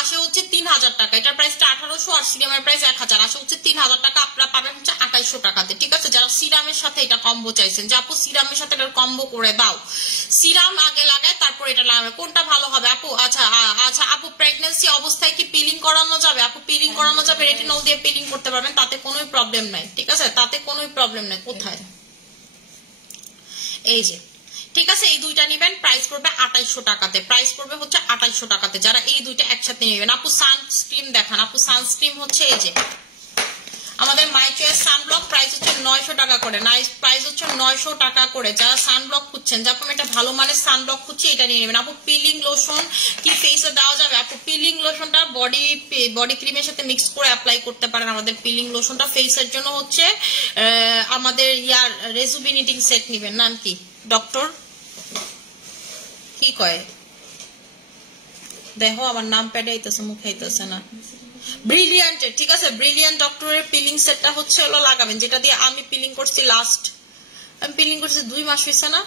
আসে হচ্ছে 3000 টাকা, এটার প্রাইসটা 1800 আর সিরামের প্রাইস 1000, আসে হচ্ছে 3000 টাকা, আপনারা পাবেন হচ্ছে 2800 টাকাতে, ঠিক আছে। যারা সিরামের সাথে এটা কম্বো চাইছেন যে আপু সিরামের সাথে এটার কম্বো করে দাও, সিরাম আগে লাগায় তারপর এটা লাগাবে, কোনটা ভালো হবে আপু? আচ্ছা আচ্ছা আপু প্রেগন্যান্সি অবস্থায় কি পিলিং করানো যাবে? আপু পিলিং করানো যাবে, রেটিনল দিয়ে পিলিং করতে পারবেন, তাতে কোনো প্রবলেম নাই, ঠিক আছে, তাতে কোনো প্রবলেম নাই। কোথায়? এই যে, ঠিক আছে। এই দুইটা নিবেন, প্রাইস পড়বে 2800 টাকাতে, প্রাইস পড়বে হচ্ছে 2800 টাকাতে। যারা এই দুইটা একসাথে নেবেন। আপু সানস্ক্রিন দেখান। আপু সানস্ক্রিন হচ্ছে এই যে আমাদের মাই চয়েস সানব্লক, প্রাইস হচ্ছে 900 টাকা করে, প্রাইস হচ্ছে 900 টাকা করে। যারা সানব্লক খুঁজছেন, যে আপু আমি একটা ভালো মানের সানব্লক খুঁজছি, এটা নিয়ে নেবেন। আপু পিলিং লোশন কি ফেসে দেওয়া যাবে? আপু পিলিং লোশনটা বডি ক্রিমের সাথে মিক্স করে অ্যাপ্লাই করতে পারেন। আমাদের পিলিং লোশনটা ফেসের জন্য হচ্ছে আমাদের ইয়ার রেজুভিনেটিং সেট নিবেন। নাম কি ডক্টর কি কয়? দেখো আমার নাম প্যাডে আইতেছে, মুখে আইতেছে না। ব্রিলিয়ান্ট, ঠিক আছে। ব্রিলিয়ান্ট ডক্টরের পিলিং সেটটা হচ্ছে হলো লাগাবেন, যেটা দিয়ে আমি পিলিং করছি লাস্ট, আমি পিলিং করছি 2 মাস হয়েছে না,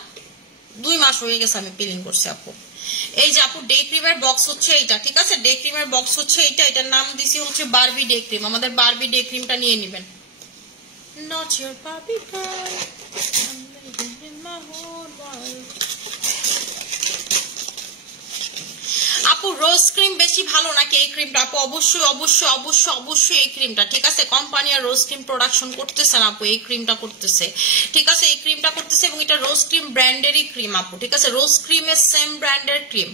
2 মাস হয়ে গেছে আমি পিলিং করছি আপু। এই যে আপু ডে ক্রিমের বক্স হচ্ছে এইটা, ঠিক আছে। ডে ক্রিমের বক্স হচ্ছে এইটা, এটার নাম দিছি হচ্ছে বারবি ডে ক্রিম। আমাদের বারবি ডে ক্রিমটা নিয়ে নেবেন। Not your Barbie girl, I'm living in my whole world. আপু রোজ ক্রিম বেশি ভালো নাকি এই ক্রিমটা? আপু অবশ্যই অবশ্যই অবশ্যই অবশ্যই এই ক্রিমটা, ঠিক আছে। কোম্পানি আর রোজ ক্রিম প্রোডাকশন করতেছে না আপু, এই ক্রিমটা করতেছে, ঠিক আছে। এই ক্রিমটা করতেছে এবং এটা রোজ ক্রিম ব্র্যান্ডেরই ক্রিম আপু, ঠিক আছে। রোজ ক্রিমের সেম ব্র্যান্ডের ক্রিম।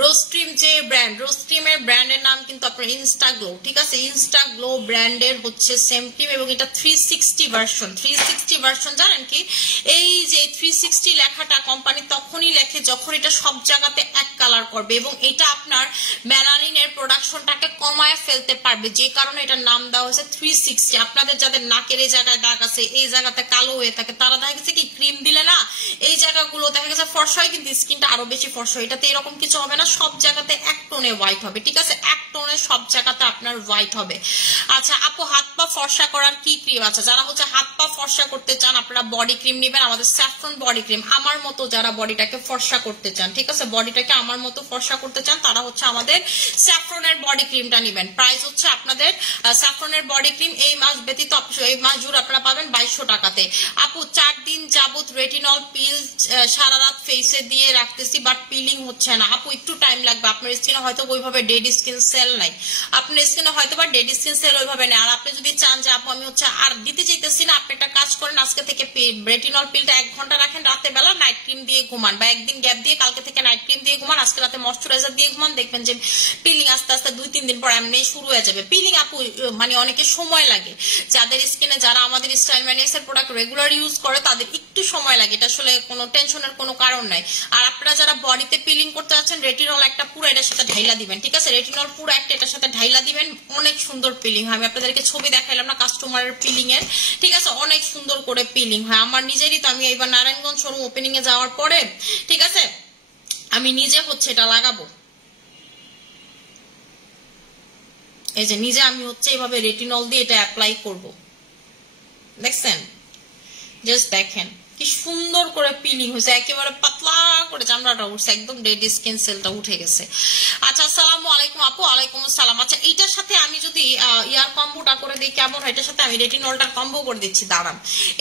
রোজ ক্রিম যে ব্র্যান্ড, রোজ ক্রিমের ব্র্যান্ডের নাম কিন্তু আপনার ইনস্টাগ্লো, ঠিক আছে। ইনস্টাগ্লো ব্র্যান্ডের হচ্ছে সেম ক্রিম এবং এটা 360 ভার্সন। 360 ভার্সন জানেন কি? এই যে 360 লেখাটা কোম্পানি তখনই লেখে যখন এটা সব জায়গাতে এক কালার করবে এবং এটা আপনার মেলানিনের প্রোডাকশনটাকে কমায় ফেলতে পারবে, যে কারণে এটার নাম দেওয়া হয়েছে 360। আপনাদের যাদের নাকের এই জায়গায় দাগ আছে, এই জায়গাতে কালো হয়ে থাকে, তারা দেখা গেছে কি ক্রিম দিলে না এই জায়গাগুলো দেখা গেছে ফর্সা হয়, কিন্তু স্কিনটা আরো বেশি ফর্সা হয়। এটাতে এরকম কিছু হবে না, সব জায়গাতে এক টোনে হোয়াইট হবে, ঠিক আছে। এক টোনে সব জায়গাতে আপনার হোয়াইট হবে। আচ্ছা আপু হাত পা ফর্সা করার কি ক্রিম আছে? যারা হচ্ছে হাত পা ফর্সা করতে চান আপনারা বডি ক্রিম নেবেন, আমাদের স্যাফরন বডি ক্রিম। আমার মতো যারা বডিটাকে ফর্সা করতে চান, ঠিক আছে, বডিটাকে আমার মতো ফর্সা করতে চান, তারা হচ্ছে আমাদের স্যাফরনের বডি ক্রিমটা নেবেন। প্রাইস হচ্ছে আপনাদের স্যাফরনের বডি ক্রিম এই মাস ব্যতীত এই মাস জুড়ে আপনারা পাবেন 2200 টাকাতে। আপু 4 দিন যাবত রেটিনল পিল সারা রাত ফেসে দিয়ে রাখতেছি, বাট পিলিং হচ্ছে না। আপু একটু টাইম লাগবে, আপনার স্কিনে হয়তো ওইভাবে ডেড স্কিন সেল নাই, আপনার স্কিনে হয়তো বা ডেড স্কিন সেল ওইভাবে নেই। আর আপনি যদি চান যে আপু আমি হচ্ছে আর দিতে চাইতেছি না, আপনি একটা কাজ করেন, আজকে থেকে রেটিনল পিলটা 1 ঘন্টা রাখেন, রাতে বেলা নাইট ক্রিম দিয়ে ঘুমান, বা একদিন গ্যাপ দিয়ে কালকে থেকে নাইট ক্রিম দিয়ে ঘুমান, আজকে রাতে ময়শ্চারাইজার দিয়ে ঘুমান, দেখবেন দেখবেন যে পিলিং আস্তে আস্তে 2-3 দিন পর এমনি শুরু হয়ে যাবে। পিলিং আপু মানে অনেকে সময় লাগে, যাদের স্কিনে যারা আমাদের স্টাইল ম্যানিয়াক্সের প্রোডাক্ট রেগুলার ইউজ করে তাদের একটু সময় লাগে, এটা আসলে কোনো টেনশনের কোনো কারণ নাই। আর আপনারা যারা বডিতে পিলিং করতে যাচ্ছেন রেটিনল একটা পুরো এটার সাথে ঢাইলা দিবেন, ঠিক আছে, রেটিনল পুরো একটা এটার সাথে ঢাইলা দিবেন, অনেক সুন্দর পিলিং হয়। আমি আপনাদেরকে ছবি দেখাইলাম না কাস্টমারের পিলিং এর, ঠিক আছে, অনেক সুন্দর করে পিলিং হয় আমার নিজেরই। তো আমি এইবার নারায়ণগঞ্জ শোরুম ওপেনিং এ যাওয়ার পরে, ঠিক আছে, আমি নিজে হচ্ছে এটা লাগাবো, এই যে নিজে আমি হচ্ছে এইভাবে রেটিনল দিয়ে এটা অ্যাপ্লাই করব। দেখছেন, জাস্ট দেখেন কি সুন্দর করে পিলিং হয়েছে, একেবারে পাতলা করে চামড়াটা উঠছে, একদম ডেড স্কিন সেলটা উঠে গেছে। আচ্ছা, আসসালামু আলাইকুম আপু। ওয়ালাইকুম আসসালাম। আচ্ছা, এইটার সাথে আমি যদি ইয়ার কম্বোটা করে দিই কেমন হয়? এটার সাথে আমি রেটিনলটা কম্বো করে দিচ্ছি, দাঁড়ান।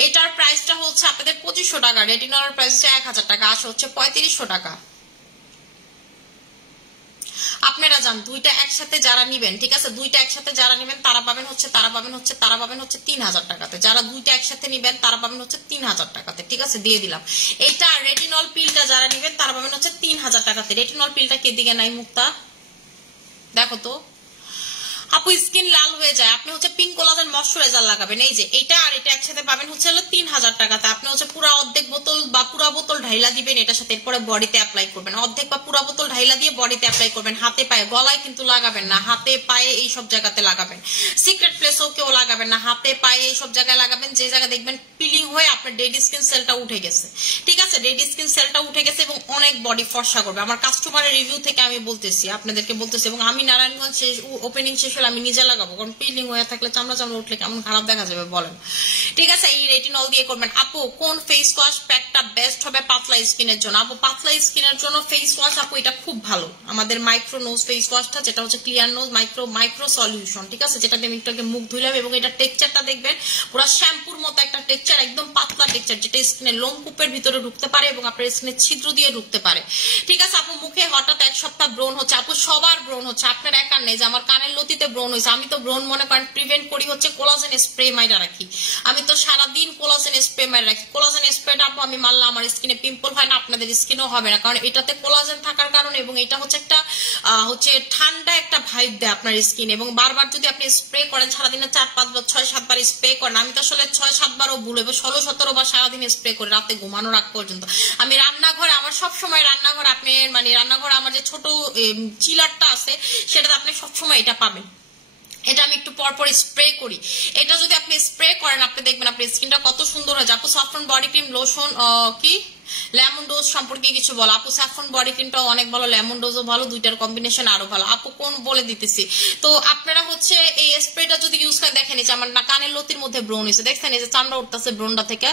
এটার প্রাইসটা হচ্ছে আপনাদের 2500 টাকা, রেটিনলের প্রাইস হচ্ছে 1000 টাকা, আসে হচ্ছে 3500 টাকা। আপনারা যান দুইটা একসাথে যারা নিবেন, ঠিক আছে, দুইটা একসাথে যারা নিবেন তারা পাবেন হচ্ছে 3000 টাকাতে। যারা দুইটা একসাথে নিবেন তারা পাবেন হচ্ছে 3000 টাকাতে, ঠিক আছে, দিয়ে দিলাম। এইটা রেটিনল পিলটা যারা নিবেন তারা পাবেন হচ্ছে 3000 টাকাতে। রেটিনল পিলটা কে দিকে নাই মুক্তা, দেখো তো আপু, স্কিন লাল হয়ে যায়, আপনি হচ্ছে পিঙ্ক কোলাজেন ময়শ্চারাইজার লাগাবেন, এই যে এটা আর এটা একসাথে পাবেন হচ্ছে 3000 টাকাতে। আপনি হচ্ছে পুরো অর্ধেক বোতল বা পুরো বোতল ঢাইলা দিবেন এটার সাথে, এরপরে বডিতে অ্যাপ্লাই করবেন, অর্ধেক বা পুরো বোতল ঢাইলা দিয়ে বডিতে অ্যাপ্লাই করবেন, হাতে পায়ে, গলায় কিন্তু লাগাবেন না, হাতে পায়ে এই সব জায়গাতে লাগাবেন, সিক্রেট প্লেসেও কেউ লাগাবেন না, হাতে পায়ে এই সব জায়গায় লাগাবেন যে জায়গায় দেখবেন পিলিং হয়ে আপনার ডেড স্কিন সেলটা উঠে গেছে, ঠিক আছে, ডেড স্কিন সেলটা উঠে গেছে এবং অনেক বডি ফর্সা করবে। আমার কাস্টমারের রিভিউ থেকে আমি বলতেছি, আপনাদেরকে বলতেছি, এবং আমি নারায়ণগঞ্জ ওপেনিং শেষ হলে আমি নিজে লাগাবো, কারণ পিলিং হয়ে থাকলে চামড়া উঠলে কেমন খারাপ দেখা যাবে বলেন, ঠিক আছে। এই রেটিনল দিয়ে করবেন। আপু, কোন ফেস ওয়াশ প্যাকটা বেস্ট হবে পাতলা স্কিনের জন্য? আপু, পাতলা স্কিনের জন্য ফেস ওয়াশ আপু এটা খুব ভালো, আমাদের মাইক্রো নোজ ফেস ওয়াশটা, যেটা হচ্ছে ক্লিয়ার নোজ মাইক্রো সলিউশন, ঠিক আছে, যেটা দিয়ে একটু মুখ ধুইলাম, এবং এটা টেক্সচারটা দেখবেন পুরো শ্যাম্পুর মতো একটা টেক্সচার, একদম পাতলা টেক্সচার, যেটা স্কিনের লোমকূপের ভিতরে ঢুকতে পারে এবং আপনার স্কিনের ছিদ্র দিয়ে ঢুকতে পারে, ঠিক আছে। আপু, মুখে হঠাৎ এক সপ্তাহ ব্রণ হচ্ছে, আপু সবার ব্রণ হচ্ছে, আপনার একার নেই যে আমার কানের লতিতে ব্রণ হয়েছে, আমি তো ব্রণ মনে করেন প্রিভেন্ট করি হচ্ছে কোলাজেন স্প্রে মাইরা রাখি, আমি তো সারাদিন কোলাজেন স্প্রে মাইরা রাখি। কোলাজেন স্প্রেটা আপু আমি মারলাম আমার স্কিনে পিম্পল হয় না, আপনাদের স্কিনেও হবে না, কারণ এটাতে কোলাজেন থাকার কারণে, এবং এটা হচ্ছে একটা হচ্ছে ঠান্ডা একটা ভাইব দেয় আপনার স্কিন, এবং বারবার যদি আপনি স্প্রে করেন সারাদিনে 4-5 বার 6-7 বার স্প্রে করেন, আমি তো আসলে 6-7 বারও ভুল, এবং 16-17 বার সারাদিন স্প্রে করি রাতে ঘুমানোর আগ পর্যন্ত। আমি রান্নাঘরে, আমার সবসময় রান্নাঘর, আপনি মানে রান্নাঘরে আমার যে ছোট চিলারটা আছে সেটাতে আপনি সবসময় এটা পাবেন, এটা আমি একটু পর পর স্প্রে করি। এটা যদি আপনি স্প্রে করেন আপনি দেখবেন আপনার স্কিনটা কত সুন্দর হয়ে যায়। আপু, স্যাফরন বডি ক্রিম লোশন কি লেমন ডোজ সম্পর্কে কিছু বলো? আপু, স্যাফরন বডি ক্রিমটাও অনেক ভালো, লেমন ডোজও ভালো, দুইটার কম্বিনেশন আরো ভালো। আপু, কোন বলে দিতেছি। তো আপনারা হচ্ছে এই স্প্রেটা যদি ইউজ করে দেখেন, এই যে আমার কানের লতির মধ্যে ব্রণ হয়েছে, দেখছেন এই যে চামড়া উঠতেছে ব্রণটা থেকে,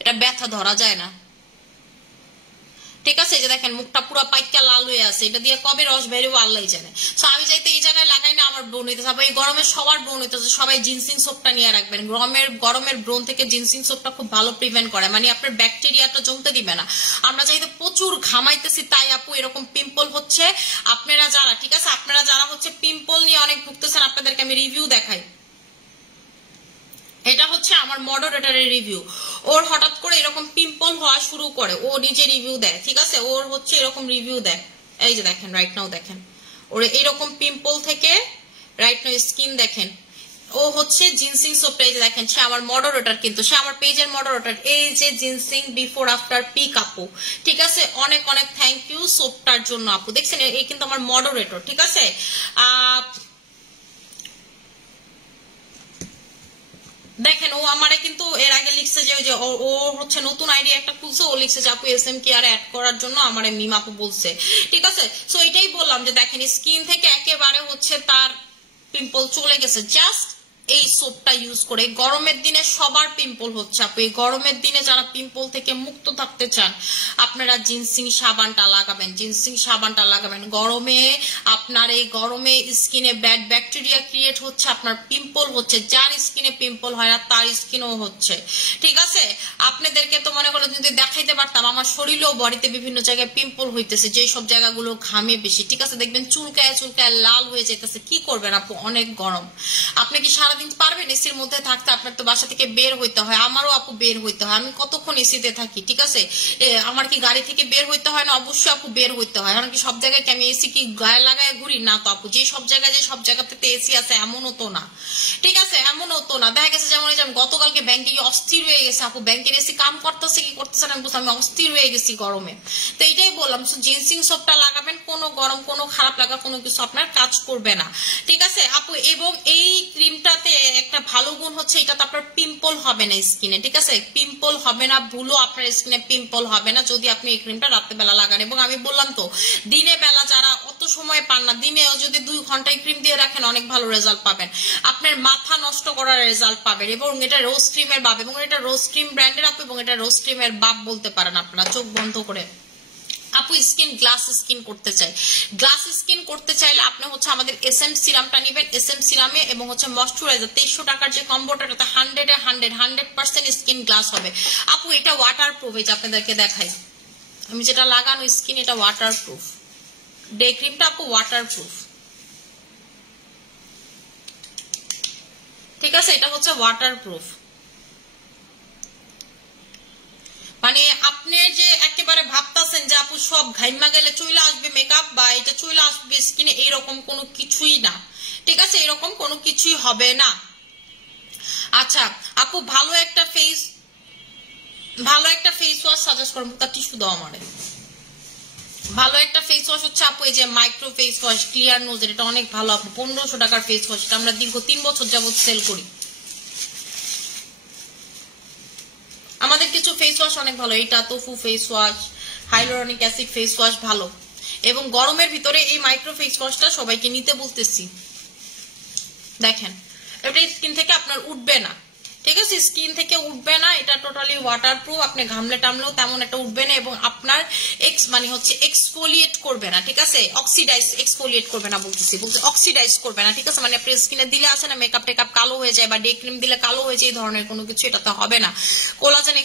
এটা ব্যথা ধরা যায় না, ঠিক আছে, এই যে দেখেন মুখটা পুরো পাইকা লাল হয়ে আছে, এটা দিয়ে কবে রস বেরোবো আল্লাহ জানে। তো আমি যাইতে এই জায়গায় লাগাই না, আমার ব্রণ হইতেছে। এই গরমে সবার ব্রণ হইতেছে, সবাই জিনসিং সোপটা নিয়ে রাখবেন, গরমের ব্রণ থেকে জিনসিং সোপটা খুব ভালো প্রিভেন্ট করে, মানে আপনার ব্যাকটেরিয়াটা জমতে দিবে না। আমরা চাইতে প্রচুর ঘামাইতেছি তাই আপু এরকম পিম্পল হচ্ছে। আপনারা যারা, ঠিক আছে, আপনারা যারা হচ্ছে পিম্পল নিয়ে অনেক ভুগতেছেন, আপনাদেরকে আমি রিভিউ দেখাই। এটা হচ্ছে আমার মডারেটরের রিভিউ, ওর হঠাৎ করে এরকম পিম্পল হওয়া শুরু করে, ও নিজে রিভিউ দেয়, ঠিক আছে, ওর হচ্ছে এরকম রিভিউ দেয়, এই যে দেখেন রাইট নাও দেখেন, ওর এরকম পিম্পল থেকে রাইট নাও স্কিন দেখেন, ও হচ্ছে জিনসিং সোপ, এই যে দেখেন, সে আমার মডারেটর, কিন্তু সে আমার পেজের মডারেটর, এই যে জিনসিং বিফোর আফটার পিক আপু, ঠিক আছে, অনেক অনেক থ্যাংক ইউ সোপটার জন্য আপু, দেখছেন এই কিন্তু আমার মডারেটর, ঠিক আছে। দেখেন ও আমারে কিন্তু এর আগে লিখছে যে ও হচ্ছে নতুন আইডি একটা খুলছে, ও লিখছে যে আপু এসএম কেয়ার অ্যাড করার জন্য আমারে মিম আপু বলছে, ঠিক আছে। সো এটাই বললাম যে দেখেন স্কিন থেকে একেবারে হচ্ছে তার পিম্পল চলে গেছে জাস্ট এই সোপটা ইউজ করে। গরমের দিনে সবার পিম্পল হচ্ছে আপু, এই গরমের দিনে যারা পিম্পল থেকে মুক্ত থাকতে চান আপনারা জিনসিং সাবানটা লাগাবেন, জিনসিং সাবানটা লাগাবেন। গরমে আপনার এই গরমে স্কিনে ব্যাড ব্যাকটেরিয়া ক্রিয়েট হচ্ছে, আপনার পিম্পল হচ্ছে, যার স্কিনে পিম্পল হয় না তার স্কিনও হচ্ছে, ঠিক আছে। আপনাদেরকে তো মনে করো যদি দেখাইতে পারতাম আমার শরীরেও বডিতে বিভিন্ন জায়গায় পিম্পল হইতেছে, যে সব জায়গাগুলো ঘামে বেশি, ঠিক আছে, দেখবেন চুলকায় চুলকায় লাল হয়ে যেতেছে, কি করবেন আপু, অনেক গরম। আপনি কি সারাদিন সারাদিন পারবেন এসির মধ্যে থাকতে? আপনার তো বাসা থেকে বের হইতে হয়, আমারও আপু বের হইতে হয়, আমি কতক্ষণ এসিতে থাকি, ঠিক আছে? আমার কি গাড়ি থেকে বের হইতে হয় না? অবশ্যই আপু বের হইতে হয়। কারণ কি সব জায়গায় কি আমি এসি কি গায়ে লাগায় ঘুরি? না তো আপু, যে সব জায়গাতে এসি আছে এমনও তো না, ঠিক আছে? এমনও তো না। দেখা গেছে যেমন গতকালকে ব্যাংকে অস্থির হয়ে গেছে আপু, ব্যাংকের এসি কাম করতেছে কি করতেছে না বুঝতে, আমি অস্থির হয়ে গেছি গরমে। তো এইটাই বললাম, জিনসিং সোপটা লাগাবেন, কোনো গরম কোনো খারাপ লাগা কোনো কিছু আপনার কাজ করবে না, ঠিক আছে আপু? এবং এই ক্রিমটাতে একটা ভালো গুণ হচ্ছে এটাতে আপনার পিম্পল হবে না স্কিনে, ঠিক আছে? পিম্পল হবে না, ভুলও আপনার স্কিনে পিম্পল হবে না যদি আপনি এই ক্রিমটা রাত্রেবেলা লাগান। এবং আমি বললাম তো, দিনে বেলা যারা অত সময় পান না, দিনেও যদি 2 ঘন্টায় ক্রিম দিয়ে রাখেন অনেক ভালো রেজাল্ট পাবেন, আপনার মাথা নষ্ট করার রেজাল্ট পাবেন। এবং এটা রোজ ক্রিমের বাপ, এবং এটা রোজ ক্রিম ব্র্যান্ডের আপু, এবং এটা রোজ ক্রিমের বাপ বলতে পারেন আপনারা চোখ বন্ধ করে। আপু স্কিন গ্লাস স্কিন করতে চাই, গ্লাস স্কিন করতে চাইলে আপনি হচ্ছে আমাদের এসএম সিরামটা নেবেন। এসএম সিরামে এবং হচ্ছে ময়শ্চারাইজার 2300 টাকার যে কম্বোটাতে 100% স্কিন গ্লাস হবে আপু। এটা ওয়াটার প্রুফ, এই যে আপনাদেরকে দেখাই, আমি যেটা লাগানো স্কিন, এটা ওয়াটার প্রুফ। ডে ক্রিমটা আপু ওয়াটার প্রুফ, ঠিক আছে? এটা হচ্ছে ওয়াটার প্রুফ। মানে আপনি যে একেবারে ভাবতেছেন যে আপু সব ঘাইমা গেলে চলে আসবে মেকআপ বা এটা চলে আসবে স্কিনে, এইরকম কোনো কিছুই না, ঠিক আছে? এরকম কোনো কিছুই হবে না। আচ্ছা আপু, ভালো একটা ফেস ওয়াশ সাজেস্ট করবো, তার টিস্যু দাও আমারে। ভালো একটা ফেস ওয়াশ হচ্ছে আপু এই যে মাইক্রো ফেস ওয়াশ ক্লিয়ার নোজের, এটা অনেক ভালো আপু, 1500 টাকার ফেস ওয়াশ, এটা আমরা দীর্ঘ 3 বছর যাবত সেল করি। আমাদের কিছু ফেস ওয়াশ অনেক ভালো, এটা তোফু face wash, hyaluronic acid face wash ভালো। এবং গরমের ভিতরে এই মাইক্রো ফেস ওয়াশটা সবাইকে নিতে বলতেছি। দেখেন, এটা স্কিন থেকে আপনার উঠবে না, ঠিক আছে? স্কিন থেকে উঠবে না, এটা টোটালি ওয়াটার প্রুফ, আপনি ঘামলে টামলেও তেমন একটা উঠবে না। এবং আপনার মানে হচ্ছে এক্সফোলিয়েট করবে না, ঠিক আছে? অক্সিডাইজ এক্সফোলিয়েট করবে না বলতেছি, অক্সিডাইজ করবে না, ঠিক আছে? মানে আপনি স্কিনে দিলে আসে না মেকআপ টেকআপ কালো হয়ে যায় বা ডে ক্রিম দিলে কালো হয়ে যায়, এই ধরনের কোনো কিছু এটাতে হবে না। কোলাজেন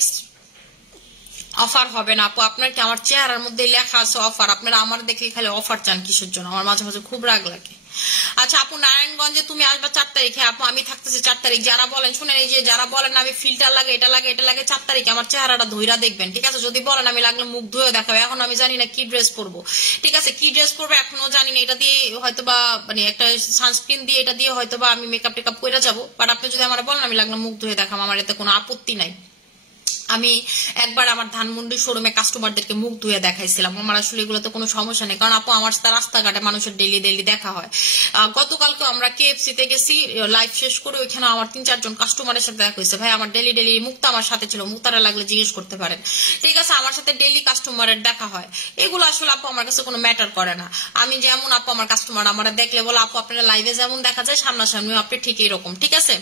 অফার হবে না আপু। আপনার কি আমার চেহারার মধ্যে লেখা আছে অফার? আপনারা আমার দেখলে খালি অফার চান কিসের জন্য? আমার মাঝে মাঝে খুব রাগ লাগে। আচ্ছা আপু, নারায়ণগঞ্জে তুমি আসবা 4 তারিখে আপু, আমি থাকতেছি 4 তারিখ। যারা বলেন শুনেন, এই যে যারা বলেন আমি ফিল্টার লাগে এটা লাগে এটা লাগে, 4 তারিখে আমার চেহারাটা ধইরা দেখবেন, ঠিক আছে? যদি বলেন আমি লাগলে মুখ ধুয়ে দেখাবো। এখন আমি জানি না কি ড্রেস পরবো, ঠিক আছে? কি ড্রেস পরবো এখনো জানি না, এটা দিয়ে হয়তোবা মানে একটা সানস্ক্রিন দিয়ে এটা দিয়ে হয়তোবা আমি মেকআপ টেকআপ করে যাবো। বাট আপনি যদি আমার বলেন আমি লাগলে মুখ ধুয়ে দেখাবো, আমার এতে কোনো আপত্তি নাই। আমি একবার আমার ধানমন্ডি শোরুমে কাস্টমারদেরকে মুখ ধুয়ে দেখাইছিলাম, আমার আসলে এগুলোতে কোনো সমস্যা নেই, কারণ আপু আমার রাস্তাঘাটে মানুষের ডেলি দেখা হয়। গতকালকে আমরা KFC তে গেছি, লাইভ শেষ করে ওইখানে আমার 3-4 জন কাস্টমারের সাথে দেখা হয়েছে। ভাই আমার ডেলি মুক্তা আমার সাথে ছিল, মুক্তারা লাগলে জিজ্ঞেস করতে পারেন, ঠিক আছে? আমার সাথে ডেলি কাস্টমারের দেখা হয়। এগুলো আসলে আপু আমার কাছে কোনো ম্যাটার করে না। আমি যেমন আপু, আমার কাস্টমার আমার দেখলে বলে আপু আপনারা লাইভে যেমন দেখা যায় সামনাসামনি আপনি ঠিক এরকম, ঠিক আছে?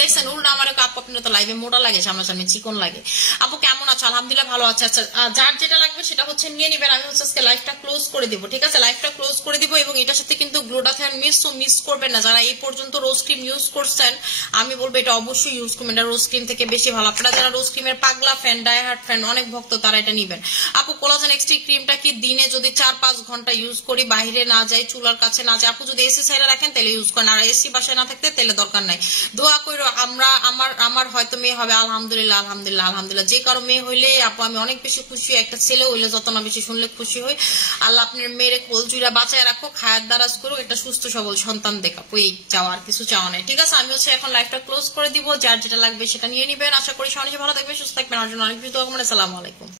দেখছেন উল্টা আমার আপু, আপনার তো লাইভে মোটা লাগে, সামনাসামনি চিকন লাগে। আপু কেমন আছো? আলহামদুলিল্লাহ ভালো আছে। আচ্ছা যার যেটা লাগবে সেটা হচ্ছে নিয়ে নিবেন। আমি হচ্ছে আজকে লাইভটা ক্লোজ করে দিব, ঠিক আছে? লাইভটা ক্লোজ করে দিব। এবং এটার সাথে কিন্তু গ্লোটাথিয়ন মিস করবেন না। যারা এই পর্যন্ত রোজ ক্রিম ইউজ করছেন আমি বলবো এটা অবশ্যই ইউজ করবেন, এটা রোজ ক্রিম থেকে বেশি ভালো। আপনারা যারা রোজ ক্রিমের পাগলা ফ্যান, ডাইহার্ট ফ্যান, অনেক ভক্ত, তারা এটা নিবেন। আপু কোলাজেন এক্সট্রি ক্রিমটা কি দিনে যদি 4-5 ঘন্টা ইউজ করি, বাইরে না যাই, চুলার কাছে না যাই, আপু যদি এসি সাইডে রাখেন তাহলে ইউজ করেন, আর এসি বাসায় না থাকতে তাহলে দরকার নাই। দোয়া করো আমার হয়তো মেয়ে হবে, আলহামদুলিল্লাহ। যে কারো মেয়ে হইলে আপু আমি অনেক বেশি খুশি। একটা ছেলে হইলে যত না বেশি শুনলে খুশি হই। আল্লাহ আপনার মেয়েরে কোলজুড়া বাঁচায় রাখো, খায়াত দারাজ করুক, একটা সুস্থ সবল সন্তান দেখাবো, এই চাওয়া, আর কিছু চাওয়া নেই, ঠিক আছে? আমি হচ্ছে এখন লাইফটা ক্লোজ করে দিব। যার যেটা লাগবে সেটা নিয়ে নিবেন। আশা করি সবাই ভালো থাকবে, সুস্থ থাকবেন। আমার জন্য অনেক বেশি দোয়া করবেন। আসসালামু আলাইকুম।